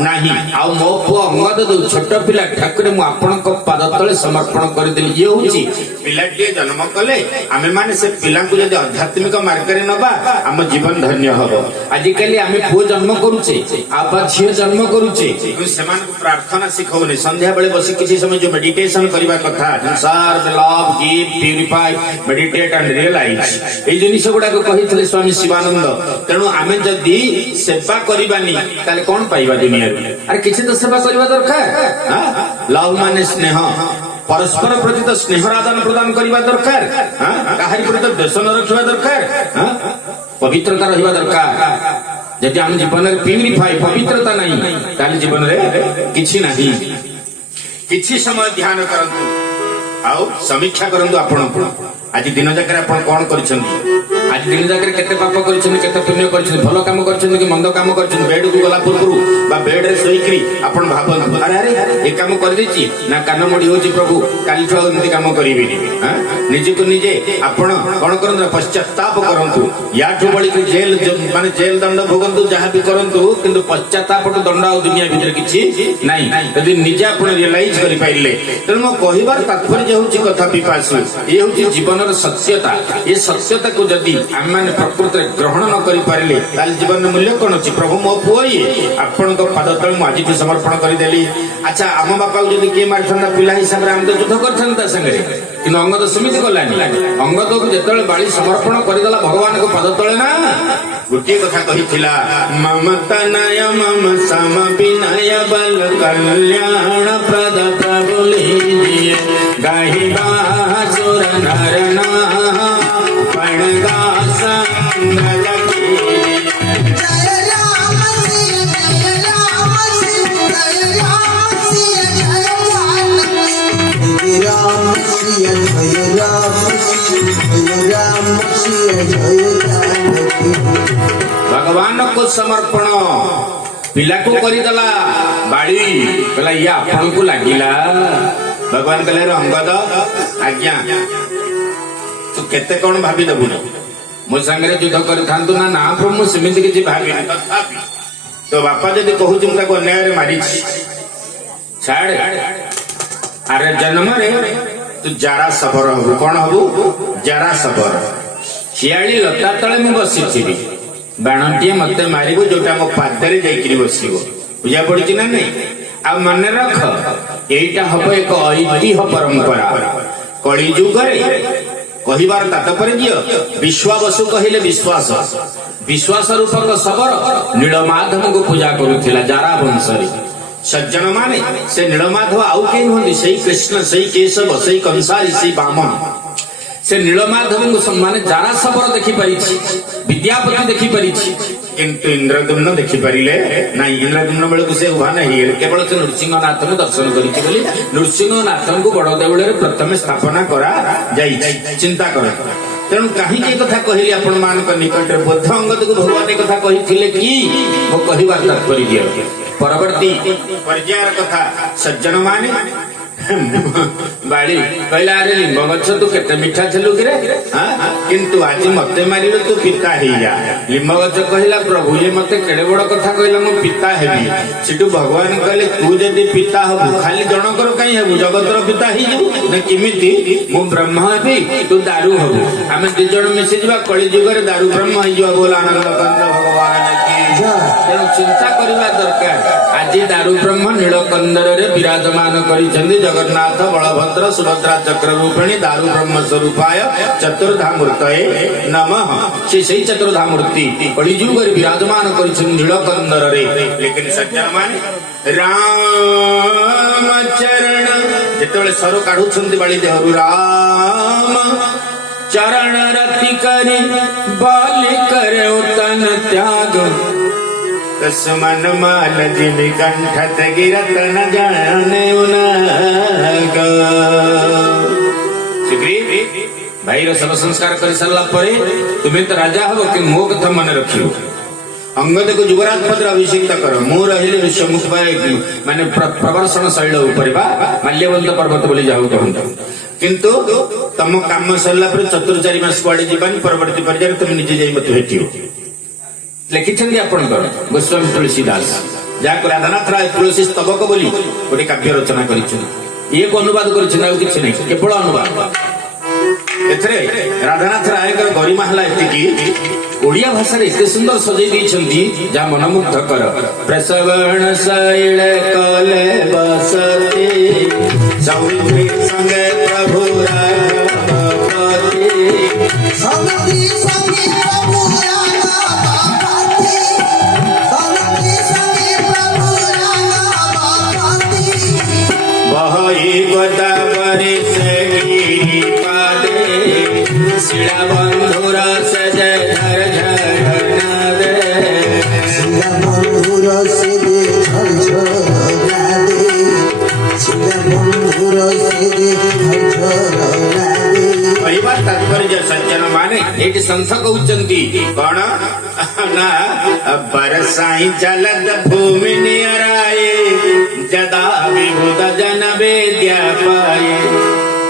नाही आ मो पु अंगद दो छोट पिला ठाकुर मु आपन को पाद तळे समर्पण कर देली ये होछि पिलाटिए जन्म कले आमे माने से पिला को यदि आध्यात्मिक मार्ग रे नबा हम जीवन धन्य हबो आजिकली आमे पुओ जन्म करूचे आपा झियो जन्म करूचे सेमान को प्रार्थना सिखौने संध्या बेले बसी किसी समय जो मेडिटेशन करबा कथा संसार love give purify meditate and realise ए जिनिस गुडा को कहितले स्वामी शिवानंद तेनु आमे जदी सेवा करबानी ताले कोन पाइबा दुनिया रे अरे किछि तो सेवा करबा दरकार हां लव माने स्नेह परस्पर प्रति तो स्नेह आदान प्रदान करबा दरकार काहरी प्रति द्वेष न रखिबा दरकार पवित्रता रहिबा दरकार जदि हम जीवन रे प्यूरिफाई पवित्रता नहीं ताले जीवन रे किछि नाही किछि समय ध्यान करंतु आउ समीक्षा करंतु आपण आज दिन जाकर आपण कोन करछन्ती आज दिन जाकर केते पाप करछन्ती केते पुण्य करछन्ती भलो काम करछन्ती कि मंद काम करछन्ती बेड को गला पूर्व बा बेड रे सोईकरी आपण भाबन अरे अरे ए काम कर देछि ना कान मोडी होछि प्रभु काली ठो एमति काम करिबि हां निजे को निजे आपण कोन करन पश्चाताप करंतु याठो बळी कि जेल माने जेल दंड भोगंतु जहा भी करंतु किंतु पश्चाताप तो दंड आ दुनिया भीतर किछि नाही यदि निजे आपण रियलाइज करि पाइले तनो मो कहिबार तात्पर्य होछि कथा पिपासु ए होछि जीवन सत्यता ये सत्यता को जदि आम मैंने प्रकृति ग्रहण न करि पारिले ताल जीवन मूल्य कौन अच्छी प्रभु मो पुओ ये आपण पाद तले मु आज समर्पण करदेली अच्छा आम बापा को जदि किए मारिथा पिला हिसाब से आम तो युद्ध कर संगे कि अंगद समिति गलानी अंगद को जिते बाड़ी समर्पण करदेला भगवान को पाद तले ना गोटे कथा कहिथिला ममता नय मम सम विनय बल कल्याण प्रद प्रभु लीजिए गाहिबा सुर नरना पणगा संग लगी भगवान को समर्पण पिला को करिदला बाड़ी कहला या आपन को लागिला भगवान कहले रे अंगद आज्ञा तू केते कोन भाबी दबु मो संगे युद्ध कर थांतु ना ना प्रभु मु समिति के भाबी तथापि तो बापा जदी कहू तुम ताको अन्याय रे मारी छाड़ अरे जन्म रे तू जारा सबर हबु कोन हबु जारा सबर शियाली लता तळे मु बसिथिबी बाणटिए मते मारिबो जोटा मो पादरे जाइकरी बसिबो बुझा पड़छि ना नहीं आ मन रख एटा हबो एक ऐतिह्य परंपरा कली युग रे कहिबार तात्पर्य विश्वावसु कहिले विश्वास विश्वास रूपक सबर नीलमाधव को पूजा करुथिला जारा वंशरी सज्जन माने से नीलमाधव आउ के होंदी सही कृष्ण सही केशव सही कंसारी सही बामन से नीलमाधव को सम्मान जारा सबर देखि परिछि विद्यापति देखि परिछि किंतु इंद्रदुम्न देखि परिले नाही इंद्रदुम्न बेले को से उभा नाही केवल से नृसिंहनाथ को दर्शन करिछि बोली नृसिंहनाथ को बड़ देवळे रे प्रथम स्थापना करा जाई चिंता कर तेणु कहीं कथा कहली आपण मान निकट बोध अंगद को भगवान कथा कही कि वो कहबार तात्पर्य परवर्ती पर्यायर कथा सज्जन माने बाड़ी कहला अरे लिंब गछ तू केते मिठा छलु कि रे किंतु आज मते मारिलो तू पिता ही जा लिंब गछ कहला प्रभु ये मते केड़े बड़ कथा कहला मो पिता हेबी सिटू भगवान कहले तू जदी पिता हबु खाली जनकर कहीं हबु जगतर पिता ही जबु न किमिति मु ब्रह्म हेबी तू दारू हबु आमे दि जण मिसि जबा कଳି जुगरे दारू ब्रह्म ही जबा बोला आनंद कंद भगवान की तेणु चिंता करवा दरकार आज दारू ब्रह्म नीलकंदर रे विराजमान करिसेंदी जगन्नाथ बलभद्र सुभद्रा चक्र रूपिणी दारू ब्रह्म स्वरूपाय चतुर्धा मूर्तये नमः से चतुर्धा मूर्ति कଳି जुगरे विराजमान करिसेंदी नीलकंदर रे लेकिन सज्जन माने राम चरण जेतेबेले सर काढुछंती बाली देहरु राम चरण रति करी बाली करे तन त्याग कसमन माल जिमि कंठत गिरत न जाने उनग सुग्रीव भाई रो सब संस्कार कर सरला परे तुम्हें तो राजा हबो कि मो कथा मन रखियो अंगद को युवराज पद अभिषेक कर मु रहिले विश्वमुख माने प्रवर्षण शैल ऊपर बा माल्यवंत पर्वत बोली जाऊ कहंत किंतु तम काम सरला पर चतुर चारि मास पड़े जीवन परवर्ती पर्याय तुम निजे जाई मत भेटियो लिखिछन्ती आपनकर गोस्वामी तुलसीदास जाको राधानाथ राय तुलसी स्तबक बोली गोटे काव्य रचना करिछन ये को अनुवाद करिछन आ किछ नै केवल अनुवाद एथरे राधानाथ राय कर गरिमा हला एतिकी ओडिया भाषा रे एते सुंदर सजै दैछन्ती जा मनमुग्ध कर प्रसवण शैल कले बसते सौरि संगे प्रभु राघवपति समिति संगे प्रभु राघवपति समिति संगे प्रभु राघवपति बहई गोदावरी से गिरी पादे शिला बंधुर सजय धर झरना दे शिला बंधुर से दे झरना दे शिला बंधुर से दे झरना दे परिवार तात्पर्य सज्जन माने एटी संथ कहउचंती कोन ना बरसाई जलद भूमि निराये जदा विभुत जन वेद्या पाए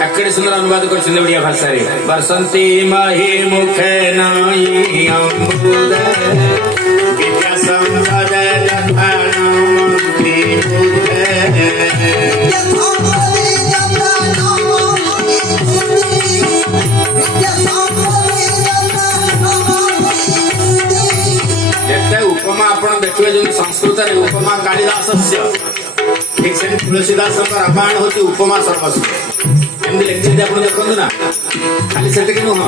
अकड़े सुंदर अनुवाद कर ओडिया भाषा रे बरसंती मही मुखे नाई अम्बुद विद्या संपद लखान मंत्री उपमा आपण देखिए जो संस्कृत रे उपमा कालिदास ठीक से तुलसीदास रामायण होती उपमा सर्वस्व एमदी लेक्चर आपण देखंतु ना खाली सेट के नुह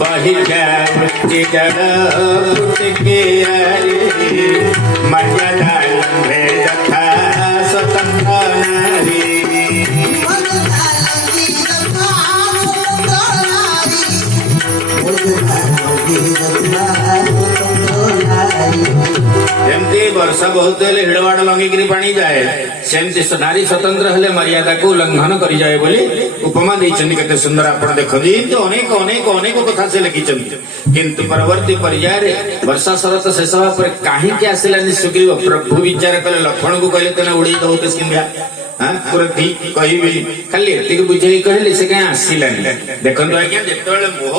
बहिष्या वृत्ति जड़ पुटके रे मर्यादा लंघे तथा स्वतंत्र नारी जेमती वर्षा बहुत हेले हिड़वाड़ लंगिकी पानी जाए सेमती नारी स्वतंत्र हेले मर्यादा को उल्लंघन करी जाए बोली उपमा देइछन्ती केते सुंदर आपण देखो एमती अनेक अनेक अनेक कथा से लिखिछन्ती किंतु परवर्ती पर्याय रे वर्षा शरत शेष होवा पर काहे के आसिलानी सुग्रीव प्रभु विचार कले लक्ष्मण को कहले तने उड़ी दउते सिंधिया पुरती कहबी खाली एतिक बुझेई कहले से कहीं आसिलानी देखंतु आज्ञा जेतेबेले मोह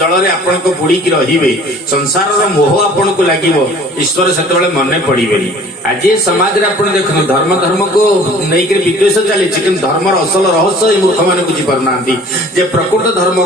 जल रे आपण को बुड़ी की रहिबे संसार रो मोह आपण को लागिवो ईश्वर सेतेबेले मने पड़िबेनी आज समाज रे आपण देखन धर्म धर्म को नै के विद्वेष चली चिकन धर्म रो असल रहस्य ए मूर्ख माने बुझी परनांती जे प्रकृत धर्म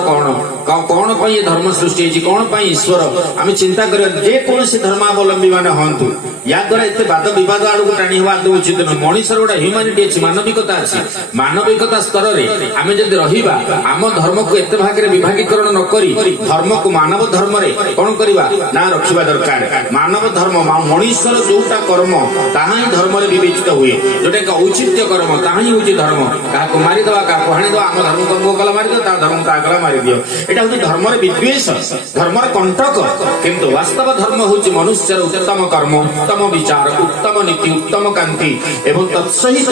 कोन पई धर्म सृष्टि छि कोन पई ईश्वर आमे चिंता कर जे कोनसी धर्मावलंबी माने हंतु या द्वारा एते वाद विवाद आडू टाणी हवा दउ उचित न मनुष्य गोटा ह्यूमैनिटी अछि मानविकता अछि मानविकता स्तर रे आमे जदि रहिबा आम धर्म को एते भाग रे विभागीकरण न करी धर्म को मानव धर्म रे कोन करिबा ना रखिबा दरकार मानव धर्म मनुष्य जोटा कर्म ताहा ही धर्म रे विवेचित हुए जोटा का औचित्य कर्म ताहा ही होची धर्म का को मारि दवा का को हानि दवा आम धर्म को गला मारि दो ता धर्म ता गला मारि दियो एटा होची धर्म रे विद्वेष धर्म रे कंटक किंतु वास्तव धर्म होची मनुष्य रे उत्तम कर्म उत्तम विचार उत्तम नीति उत्तम कांति एवं तत्सहित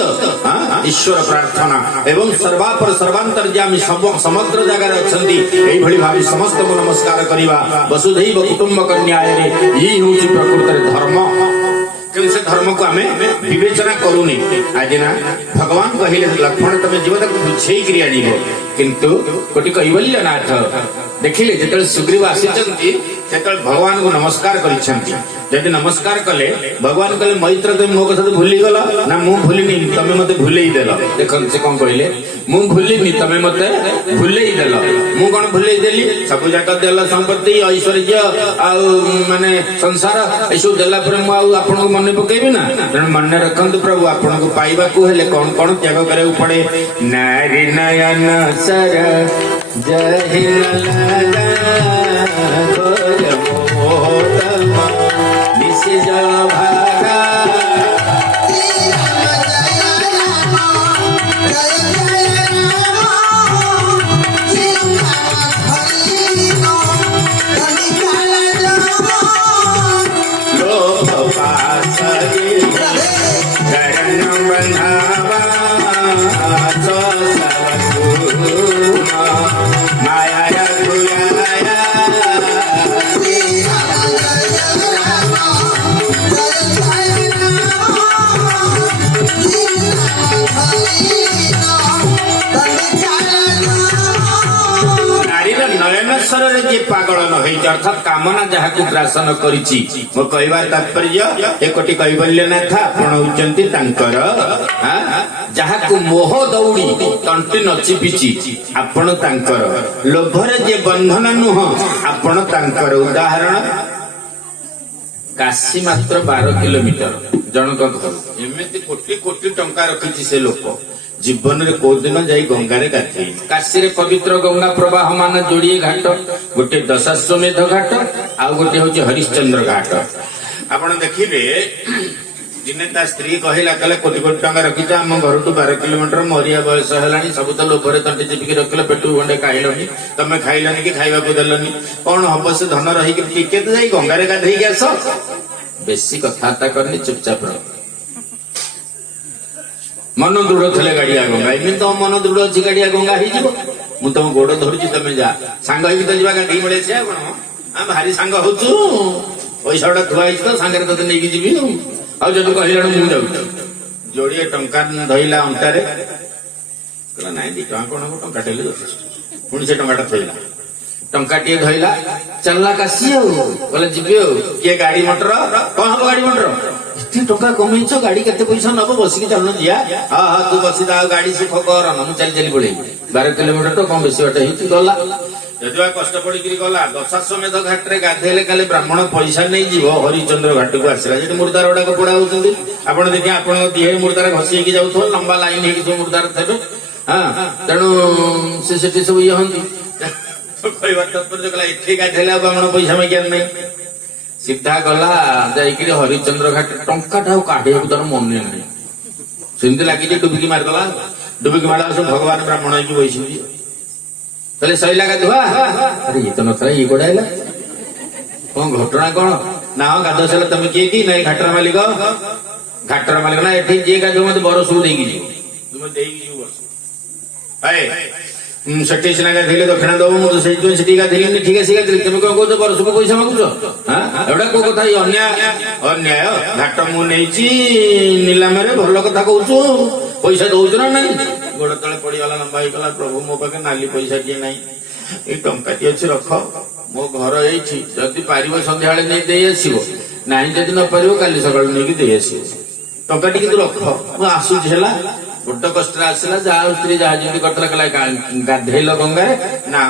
ईश्वर प्रार्थना एवं सर्वापर सर्वांतर्यामी समग्र जगह रे अछंती एई भली भावी समस्त को नमस्कार करिवा वसुधैव कुटुंब कन्याय रे ई होची प्रकृत रे धर्म କିନ୍ତୁ ସେ ଧର୍ମକୁ ଆମେ ବିବେଚନା କରୁନି। ଆଜି ନା ଭଗବାନ କହିଲେ ଲକ୍ଷ୍ମଣ ତମେ ଯିବ ତାକୁ ବୁଝେଇକିରି ଆଣିବ। କିନ୍ତୁ କୋଟି କୈବଲ୍ୟ ନାଥ ଦେଖିଲେ ଯେତେବେଳେ ସୁଗ୍ରୀବ ଆସିଛନ୍ତି ସେତେବେଳେ ଭଗବାନଙ୍କୁ ନମସ୍କାର କରିଛନ୍ତି। ଯଦି ନମସ୍କାର କଲେ ଭଗବାନ କହିଲେ ମୈତ୍ର ତମେ ମୋ କଥା ଭୁଲିଗଲ ନା ମୁଁ ଭୁଲିନି ତମେ ମତେ ଭୁଲେଇ ଦେଲ। ଦେଖନ୍ତୁ ସେ କଣ କହିଲେ ମୁଁ ଭୁଲିନି ତମେ ମତେ ଭୁଲେଇ ଦେଲ। ମୁଁ କଣ ଭୁଲେଇ ଦେଲି ସବୁ ଯାକ ଦେଲ ସମ୍ପତ୍ତି ଐଶ୍ୱର୍ଯ୍ୟ ଆଉ ମାନେ ସଂସାର ଏସବୁ ଦେଲା ପରେ ମୁଁ ଆଉ ଆପଣଙ୍କୁ ମନେ ପକେଇବି ନା। ତେଣୁ ମନେ ରଖନ୍ତୁ ପ୍ରଭୁ ଆପଣଙ୍କୁ ପାଇବାକୁ ହେଲେ କଣ କଣ ତ୍ୟାଗ କରିବାକୁ ପଡେ। ନାରୀ ନୟନ ସର ଜଳ ଭାରା ଯିଏ ପାଗଳ ନ ହେଇଛି ଅର୍ଥାତ୍ କାମନା ଯାହାକୁ ଗ୍ରାସନ କରିଛି। ମୋ କହିବାର ତାତ୍ପର୍ଯ୍ୟ ଏ କୋଟି କୈବଲ୍ୟନାଥ ଆପଣ ହଉଛନ୍ତି ତାଙ୍କର। ଯାହାକୁ ମୋହ ଦୌଡ଼ି ତଣ୍ଟି ନ ଚିପିଛି ଆପଣ ତାଙ୍କର। ଲୋଭରେ ଯିଏ ବନ୍ଧନ ନୁହଁ ଆପଣ ତାଙ୍କର। ଉଦାହରଣ କାଶୀ ମାତ୍ର 12 କିଲୋମିଟର ଜଣଙ୍କ ଘର ଏମିତି କୋଟି କୋଟି ଟଙ୍କା ରଖିଛି ସେ ଲୋକ ଜୀବନରେ କୋଉ ଦିନ ଯାଇ ଗଙ୍ଗାରେ ଗାଧେଇ। କାଶୀରେ ପବିତ୍ର ଗଙ୍ଗା ପ୍ରବାହମାନ ଯୋଡିଏ ଘାଟ ଗୋଟେ ଦଶାଶ୍ୱମେଧ ଘାଟ ଆଉ ଗୋଟେ ହଉଛି ହରିଶ୍ଚନ୍ଦ୍ର ଘାଟ। ଆପଣ ଦେଖିବେ ଦିନେ ତା ସ୍ତ୍ରୀ କହିଲା କହିଲେ କୋଟି କୋଟି ଟଙ୍କା ରଖିଛ ଆମ ଘରଠୁ 12 କିଲୋମିଟର ମରିଆ ବୟସ ହେଲାଣି ସବୁ ତ ଲୋଭରେ ତଣ୍ଟି ଚିପିକି ରଖିଲ ପେଟୁ ଗଣ୍ଡେ ଖାଇଲନି ତମେ ଖାଇଲନି କି ଖାଇବାକୁ ଦେଲନି କଣ ହବ ସେ ଧନ ରହିକି ଟିକେ ତ ଯାଇ ଗଙ୍ଗାରେ ଗାଧେଇକି ଆସ। ବେଶୀ କଥାବାର୍ତ୍ତା କରିନି ଚୁପଚାପ ରହ। ମନ ଦୃଢ ଥିଲେ ଗାଡିଆ ଗଙ୍ଗା ଏମିତି ତମ ମନ ଦୃଢ ଅଛି ଗାଡିଆ ଗଙ୍ଗା ହେଇଯିବ। ମୁଁ ତମ ଗୋଡ ଧରୁଛି ତମେ ଯା ସାଙ୍ଗ ହେଇକି ତ ଯିବା ଗାଧେଇ ପଳେଇ ଆସିବା କଣ ଆମେ ଭାରି ସାଙ୍ଗ ହଉଛୁ ପଇସା ଗୁଡା ଥୁଆ ହେଇଛି ତ ସାଙ୍ଗରେ ତତେ ନେଇକି ଯିବି ଆଉ ଯଦି କହିଲାଣି ମୁଁ ଯାଉଛି। ଯୋଡିଏ ଟଙ୍କା ଧଇଲା ଅଣ୍ଟାରେ କହିଲା ନାଇଁ 2 ଟଙ୍କା କଣ ହବ ଟଙ୍କାଟେ ହେଲେ ଯଥେଷ୍ଟ। ପୁଣି ସେ ଟଙ୍କାଟା ଥୋଇଲା ଟଙ୍କାଟିଏ ଧଇଲା ଚାଲିଲା କାଶୀ ଆଉ କହିଲା ଯିବି ଆଉ। କିଏ ଗାଡି ମଟର କଣ ହବ ଗାଡି ମଟର ଏତେ ଟଙ୍କା କମେଇଛ ଗାଡି କେତେ ପଇସା ନବ ବସିକି ଚାଲୁନ ଯିଆ। ହଁ ହଁ ତୁ ବସିଥା ଆଉ ଗାଡି ସୁଖ କରନ ମୁଁ ଚାଲି ଚାଲି ପଳେଇବି 12 କିଲୋମିଟର ତ କଣ ବେଶୀ ବାଟ ହେଇଛି ଗଲା। ଯଦି କଷ୍ଟ ପଡିକିରି ଗଲା ଦଶାଶ୍ୱମେଧ ଘାଟରେ ଗାଧେଇଲେ କାଲି ବ୍ରାହ୍ମଣ ପଇସା ନେଇଯିବ ହରିଚନ୍ଦ୍ର ଘାଟକୁ ଆସିଲା ଯେଠି ମୁର୍ଦାର ଗୁଡାକ ପୋଡା ହଉଛନ୍ତି ଆପଣ ଦେଖିବେ ଆପଣଙ୍କ ଦିହରେ ମୁର୍ଦାର ଘଷି ହେଇକି ଯାଉଥିବ ଲମ୍ବା ଲାଇନ ହେଇକି ସବୁ ମୁର୍ଦାର ଥିବେ। ତେଣୁ ସେ ସେଠି ସବୁ ଇଏ ହନ୍ତି କହିବାର ତାତ୍ପର୍ଯ୍ୟ କଲା ଏଠି ଗାଧେଇଲେ ଆଉ ବ୍ରାହ୍ମଣ ପଇସା ମାଗିବାର ନାହିଁ। ସିଧା ଗଲା ଯାଇକିରି ହରିଚନ୍ଦ୍ର ଘାଟ ଟଙ୍କାଟା ଆଉ କାଢିବାକୁ ତାର ମନେ ନାହିଁ ସେମିତି ଲାଗିଛି ଡୁବିକି ମାରିଦେଲା। ଡୁବିକି ମାରିଲା ସବୁ ଭଗବାନ ବ୍ରାହ୍ମଣ ହେଇକି ବସିଛନ୍ତି କହିଲେ ସଇଲା ଗାଧୁଆ ଆରେ ଇଏ ତ ନଥିଲା ଇଏ ଗୋଡା ହେଲା କଣ ଘଟଣା କଣ ନା ଗାଧୁଆ ସାରିଲା ତମେ କିଏ କି ନାଇଁ ଘାଟର ମାଲିକ। ଘାଟର ମାଲିକ ନା ଏଠି ଯିଏ ଗାଧୁଆ ମତେ ବରଷକୁ ଦେଇକି ଯିବ ତୁମେ ଦେଇକି ଯିବ ବର୍ଷ ସେଠି ସିନା ଗାଧେଇଲେ ଦକ୍ଷିଣା ଦବ ମୁଁ ତ ସେଇଥିପାଇଁ ସେଠି ଗାଧେଇଲିନି ଠିକ ଅଛି ଗାଧେଇଲି ତମେ କଣ କହୁଛ ବର୍ଷକୁ ପଇସା ମାଗୁଛ ଏଗୁଡା କୋଉ କଥା ଅନ୍ୟାୟ। ଘାଟ ମୁଁ ନେଇଛି ନିଲାମରେ ଭଲ କଥା କହୁଛୁ ପଇସା ଦଉଛୁ ନା ନାଇଁ। ଗୋଡ ତଳେ ପଡିଗଲା ଲମ୍ବା ହେଇଗଲା ପ୍ରଭୁ ମୋ ପାଖେ ନାଲି ପଇସା ଟିଏ ନାହିଁ ଏଇ ଟଙ୍କାଟି ଅଛି ରଖ ମୋ ଘର ଏଇଠି ଯଦି ପାରିବ ସନ୍ଧ୍ୟାବେଳେ ନେଇ ଦେଇ ଆସିବ ନାହିଁ ଯଦି ନ ପାରିବ କାଲି ସକାଳୁ ନେଇକି ଦେଇ ଆସିବ ଟଙ୍କାଟି କିନ୍ତୁ ରଖ ମୁଁ ଆସୁଛି ହେଲା। ବଡ କଷ୍ଟରେ ଆସିଲା ଯାହା ସ୍ତ୍ରୀ ଯାହା ଯେମିତି କରିଥିଲା କହିଲା ଗାଧେଇଲ ଗଙ୍ଗାରେ ନା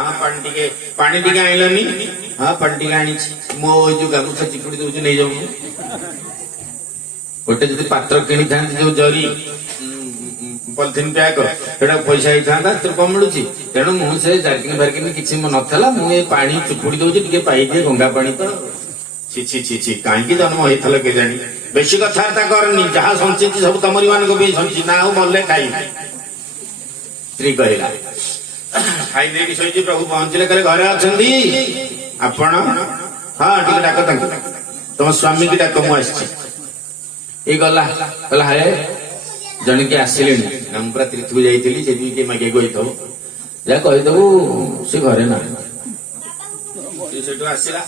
ପାଣି ଟିକେ ଆଣିଲନି ହଁ ପାଣି ଟିକେ ଆଣିଛି ମୋ ଏଇ ଯୋଉ ଗାମୁଛା ଚିପୁଡି ଦଉଛି ନେଇଯାଉନି। ଗୋଟେ ଯଦି ପାତ୍ର କିଣିଥାନ୍ତି ଯୋଉ ଜରି ପଲିଥିନ୍ ପ୍ୟାକ୍ ସେଟା ପଇସା ହେଇଥାନ୍ତା ସେଥିରେ କଣ ମିଳୁଛି। ତେଣୁ ମୁଁ ସେ ଜାର୍କିନ ଫାର୍କିନ କିଛି ନଥିଲା ମୁଁ ଏ ପାଣି ଚିପୁଡି ଦଉଛି ଟିକେ ପାଇଦିଏ ଗଙ୍ଗା ପାଣି ତ ଛି କାହିଁକି ଜନ୍ମ ହେଇଥିଲା କେଜାଣି। ବେଶୀ କଥାବାର୍ତ୍ତା କରନି ଯାହା ସଞ୍ଚିଛି ସବୁ ତମରି ମାନଙ୍କ ପାଇଁ ସଞ୍ଚିଛି ନା ଆଉ ମଲେ ଖାଇବି। ସ୍ତ୍ରୀ କହିଲା ଖାଇଦେଇକି ଶୋଇଛି ପ୍ରଭୁ ପହଞ୍ଚିଲେ କହିଲେ ଘରେ ଅଛନ୍ତି ଆପଣ ହଁ ଟିକେ ଡାକ ତାଙ୍କୁ ତମ ସ୍ୱାମୀ କି ଡାକ ମୁଁ ଆସିଛି। ଏଇ ଗଲା କହିଲା ହାଏ ଜଣେ କିଏ ଆସିଲେଣି ନା ମୁଁ ପୁରା ତୀର୍ଥକୁ ଯାଇଥିଲି ସେଠି କିଏ ମାଗିବାକୁ ହେଇଥିବ ଯାହା କହିଦବୁ ସେ ଘରେ ନାହିଁ। ସେଠୁ ଆସିଲା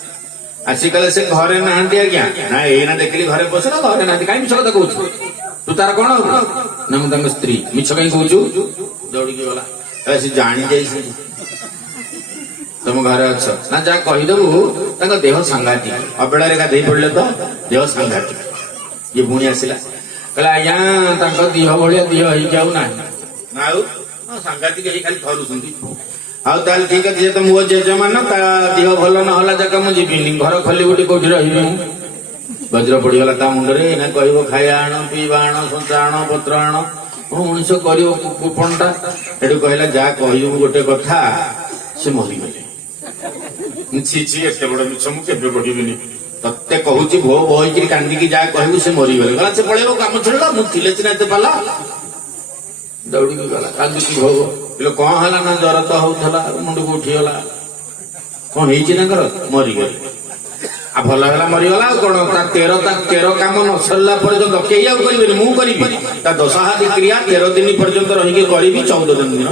आसी कहले से घरे नाहांती आज्ञा ना एना देखली घरे बसला घरे नाहांती काई मिछ କଥା कहू तू तार कोन ना मु तंग स्त्री मिछ काई कहू दौड़ी के गला ऐसे जानी जाई तुम घरे अछ ना जा कहि दबु तंग देह सांगाती अबेला रे गाधई पड़ले तो देह सांगाती ये बुणी आसिला कहला आज्ञा तंग देह भलिया देह होई जाऊ ना नाउ सांगाती के खाली थरु सुंदी आउ ताल ठीक है जे तो मो जेजमान ता देह भल न होला जका मु जीबिनी घर खली उठी कोठी रहिबी वज्र पड़ी गला ता मुंडरे ना कहबो खाया आण पीवा आण संचा आण पत्र आण मनुष्य करियो कुपनटा एडु कहला जा कहियो गोटे कथा से मरि गले छी छी एते बड़ मिछ मु केबे पढिबिनी तत्ते कहूची भो भई कि कांदी की जा कहबो से मरि गले गला से पळेबो काम छड़ला मु थिले चिना एते पाला दौड़ी के गला कांदी की भो लो कौन हला ना जर तो होथला मुंड को उठिगला कौन हेची ना कर मरि गले आ भल हला मरि गला कोन ता 13 काम न सरला पर्यंत केई आ करिबे मु करिबी ता दशहादि क्रिया 13 दिन पर्यंत रहि के करिबी 14 दिन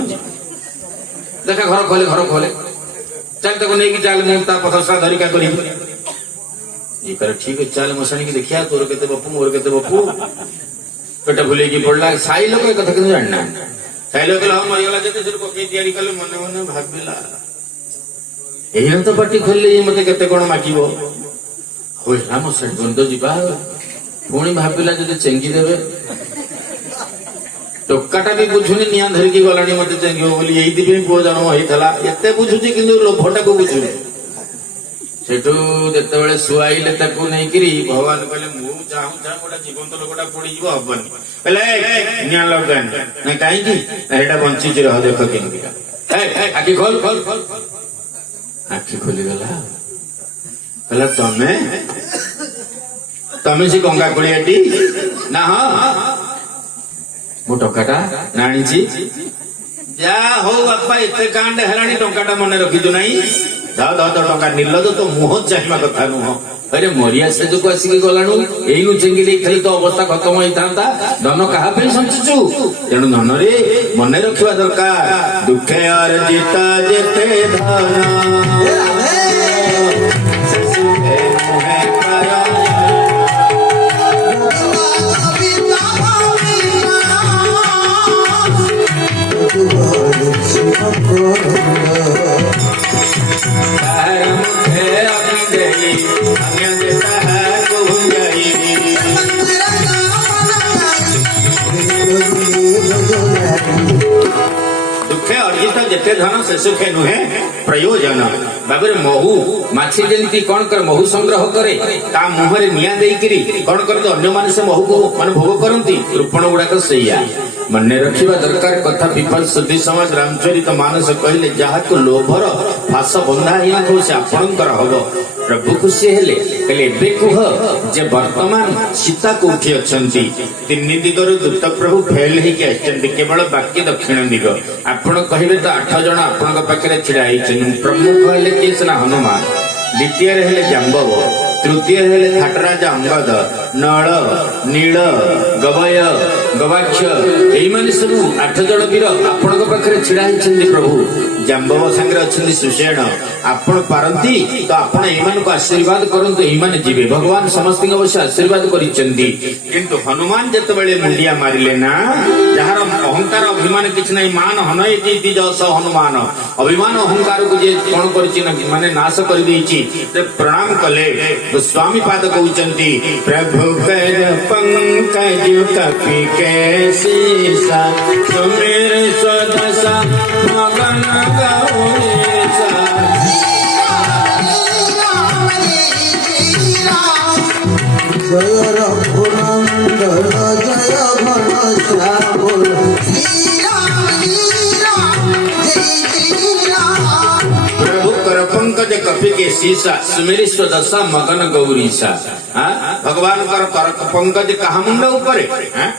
देखा घर खोले चल तको नहीं कि चाल मु ता पथसा धरिका करिबी ये कर ठीक है चाल मसानी की देखिया तोर केते बप्पू मोर केते बप्पू पेट भूले की पड़ला साई लोग कथा के जानना साई लोग हम मरिगला जते सिर को के तैयारी करले मन मन भाबिला एही तो पार्टी खोलले मते केते कोन मागिबो होय हम सट बंद जिबा पुणी भाबिला जते चेंगी देबे टोकाटा भी बुझुनी निया धर की गलानी मते चेंगियो बोली एही दिबे पो जानो होइथला एते बुझुची किंतु लोभटा को बुझुनी सेठू जते बेले सुआइले ताकू नै करी भगवान कहले मु चाहू गोटा जीवंत लोकटा पड़ी जीव हबनी कहले निया लगन नै काई की एटा बंची ज रह देख केनका ए आखी खोल आखी खोली गला कहला तमे से गंगा कोलियाटी ना हां मो टकाटा नाणी जी जा हो बापा एते कांड हेलानी टकाटा मने रखिजु नाही दादा टका निर्लज तो मुह चाहिए कथा नुह अरे मरिया से जो आसिक गलाणु एनु चेंगी खाली तो अवस्था खत्म होता धन क्या संचुचु तेणु धन रे मन रखा दरकार दुखे अर्जित जेते धन दुखे अर्जित जेते धन से सुखे नुहे प्रयोजन बाबरे महू माछी जंती कौन कर महू संग्रह करे ता मुहरे निया देइकरी कौन कर तो अन्य माने से महू को मन भोग करंती रूपण गुडा को सैया मने रखिबा दरकार कथा विफल शुद्धि समाज रामचरित मानस कहले जहा को लोभर फास बंधा हिया को से आपणकर हबो प्रभु खुशी हेले कहले एबे कुह जे वर्तमान सीता को उठी अछंती तीन दिगरो दूत प्रभु फेल हे के अछंती केवल बाकी दक्षिण दिग आपण कहिबे तो 8 जण आपनक पाखरे छिड़ा हिचन प्रमुख हेले केसना हनुमान द्वितीय हेले जांबव तृतीय हेले थाटराजा अंगद नळ नील गवय गवाक्ष एई माने सब 8 जण वीर आपनक पाखरे छिड़ा हिचन प्रभु जांबव संग्रह अछंती सुषेण आपण पारंती तो आपण एमान को आशीर्वाद करंतु एमान जीवे भगवान समस्त अवश्य आशीर्वाद करिचंती किंतु हनुमान जते बेले मुंडिया मारिले ना जहार अहंकार अभिमान किछ नै मान हनय जी जस हनुमान अभिमान अहंकार को जे कोन करछि ना माने नाश कर देछि ते प्रणाम कले गोस्वामी पाद कहउचंती प्रभु कर पंकज कपि कैसीसा सुमेर स्वदशा मगन गौरीसा जय रघुनंदन जय घन श्याम प्रभु कर पंकज कपि के शीशा सुमेरी स्वदशा मगन गौरीसा भगवान कर पंकज कहा मुंड ऊपर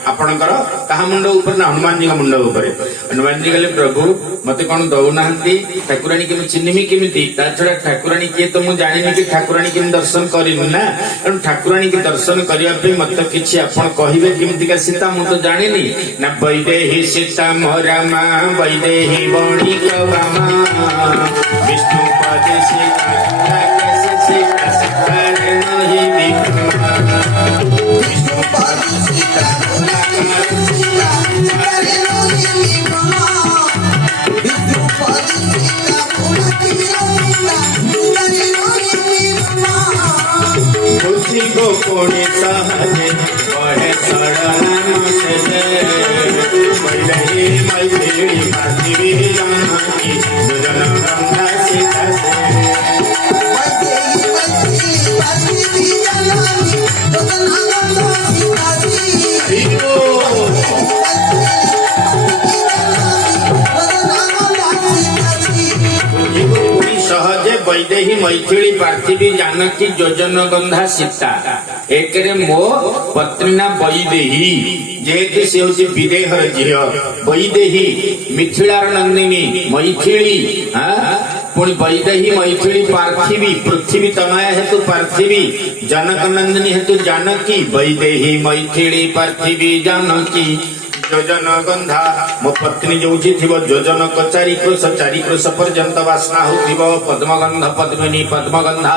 आपणकर कहा मुंड ऊपर ना हनुमान जी का मुंड ऊपर हनुमान जी कहले प्रभु मते कौन दौना ठाकुराणी के चिन्हमी केमिति ता छड़ा ठाकुराणी किए तो मु जानिनी कि ठाकुराणी के दर्शन करिनु ना ठाकुराणी के दर्शन करिया पे मत किछि आपण कहिबे केमिति का सीता मु तो जानिनी ना वैदेही सीता मोरामा वैदेही बणिक वामा विष्णु पद सीता कैसे सीता पुण्य सहजे बहे शरण से वैदेही मैथिली पार्थिवी जानकी योजन गंधा सीता सहजे वैदेही मैथिली पार्थिवी जानकी योजन गंधा सीता एकरे मो पत्नी ना वैदेही जेहेतु से हूँ विदेहर झील वैदेही मिथिलार नंदिनी मैथिली पुणी वैदेही मैथिली पार्थिवी पृथ्वी तनया हेतु पार्थिवी जनक नंदिनी हेतु जानकी वैदेही मैथिली पार्थिवी जानकी योजन गंधा मो पत्नी जो योजन को 4 क्रोश पर्यंत वासना हो पद्मगंध पद्मिनी पद्मगंधा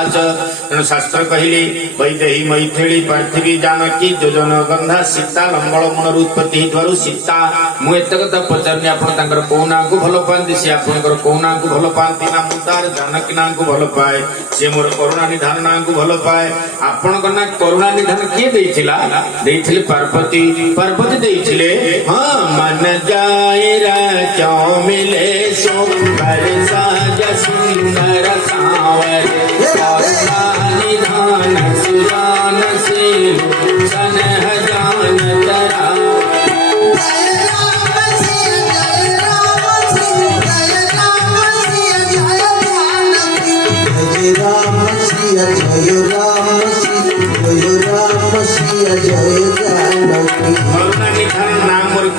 तेणु शास्त्र कहले वैदेही मैथिली पार्थिवी जानकी योजन गंधा सीता लंगल मूल उत्पत्ति सीता मुझे कथा पचारे आप कौ ना को भल पाती सी आप कौ ना को भल पाती ना मुझे जानकी ना को भल पाए सी मोर करुणा निधान ना को भल पाए आपण ना करुणा निधान किए देते पार्वती पार्वती देते हाँ मन जायरा चौमिले सुंदर साज सुंदर सावर निधान सुजान शील सनह जान तरा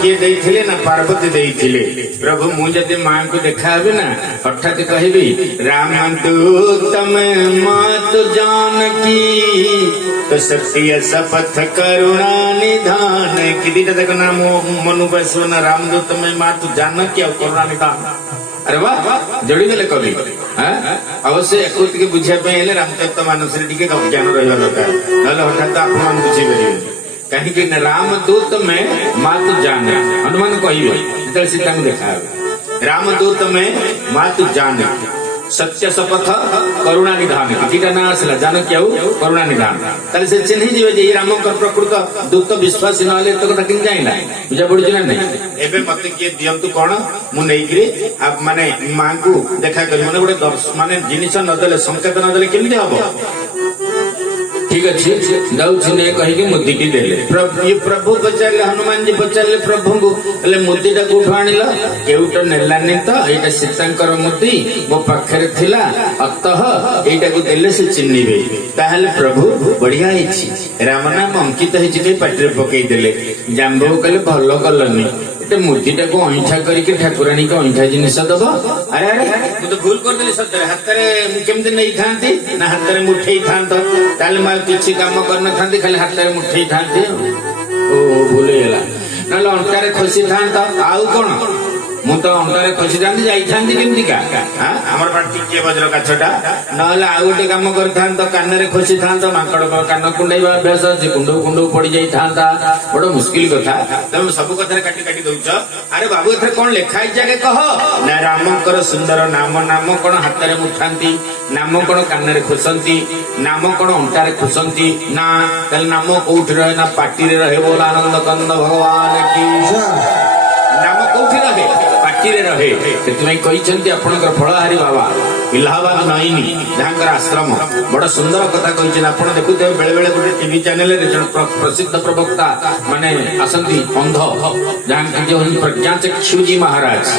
किए देथिले ना पार्वती देथिले प्रभु मुझे माँ को देखा ना हठात कहबी राम दूत में मात जानकी तो सत्य शपथ करुणा निधान कि दीटा देख ना मनु बसो ना रामदूत में मात जानकी और करुणा निधान अरे वाह जोड़ी देले कवि अवश्य एक बुझाई रामचरित मानस ज्ञान रहा दरकार ना हठात आप बुझी पारे कहीं रामदूत में मात जाने हनुमान कहे सीता को देखा रामदूत में मात जाने सत्य शपथ करुणा निधान किटा ना आसला जानकी करुणा निधान ताले से चिन्ह जीवे जे राम प्रकृत दूत विश्वासी नले तो कथा किन जाइला बुझा पड़ुछ ना नहीं एबे मते के दियंतु कोन मु नेइग्री आप माने मां को देखा करी माने गोटे माने जिनिस न देले संकेत न देले केमि हबो ठीक अच्छे जाऊँ कहीकि मुदी टी देले ये प्रभु पचारे हनुमान जी पचारे प्रभु को मुदीटा कौट आनिल केउट नेलानी तो यहाँ सीतांकर मुदी मो पाखे थिला अतः यहाँ को देले से चिन्हिबे ताहले प्रभु बढ़िया है राम नाम अंकित है पाटे पकई देले जाम्बू कहले भल कलनी मुदीटा को अईठा करके ठाकुराणी को अईठा जिनिस दब अरे अरे मु तो भूल कर देली सत्य हाथ रे केमते नै थांती ना हाथ रे मुठेई थांत ताले मा किछि काम करन थांती खाली हाथ रे मुठेई थांती ओ भूले गेला नले अंटारे खसी थांत आउ कोन मु तो अंटारे खसी थांती जाई थांती केमती का हमर पाटी के वज्र काछटा नले आ गोटे काम कर थांत कान रे खसी थांत माकड़ कान कुंडैबा अभ्यास जे कुंडू कुंडू पड़ी जाई थांता बड़ मुश्किल कथा तुम सब कथा काटी काटी दउछ अरे बाबू एथे कोन लेखाई जाके कह ना रामकर सुंदर नाम नाम कोन हाथ रे मुठांती नाम कोन कान रे खुसंती नाम कोन अंटा रे खुसंती ना तल नाम कोठी रहे ना पाटी रे रहे बोल आनंद कंद भगवान की नाम कोठी रहे पाटी रे रहे सेतुमै कहिसंती आपनकर फळहारी बाबा इलाहाबाद नईनी जहाँकर आश्रम बड़ सुंदर कथा कही आप देखुते बेले बेले गोटे टीवी चैनल प्रसिद्ध प्रवक्ता माने आसंती अंध जहाँ प्रज्ञा चक्षुजी महाराज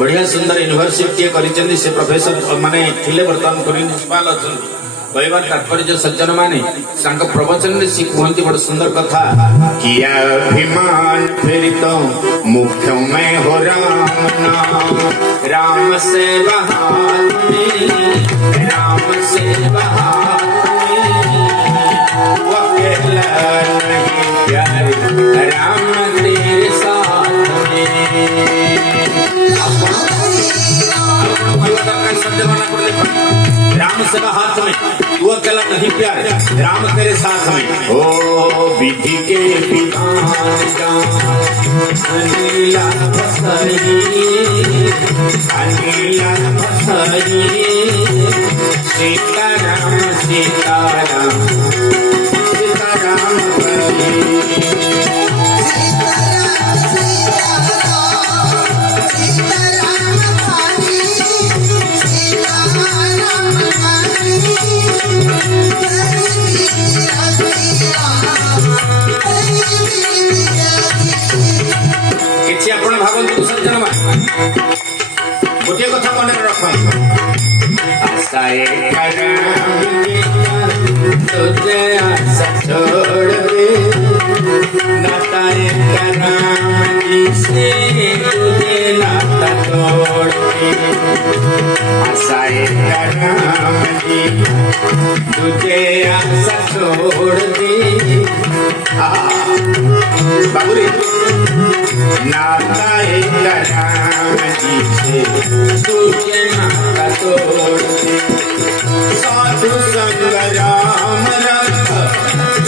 बढ़िया सुंदर यूनिवर्सिटी करिसेंती से प्रोफेसर माने थिले वर्तमान प्रिंसिपाल अछंती कहबार तात्पर्य सज्जन माने सांक प्रवचन में सी कहती बड़ सुंदर कथा किया अभिमान फिर तो मुख्य में हो राम नाम राम से बहात में राम से बहात वो अकेला नहीं प्यार राम तेरे साथ राम से हाथ में वो अकेला नहीं प्यार राम तेरे साथ में ओ विधि के विधान अनिला बसरी अनिला बसरी सीताराम सीताराम सीताराम राम जी तुझे आशा छोड़ दी बाबूरे नाता एक राम जी से तुझे नाता तोड़ दी साधु संग राम रंग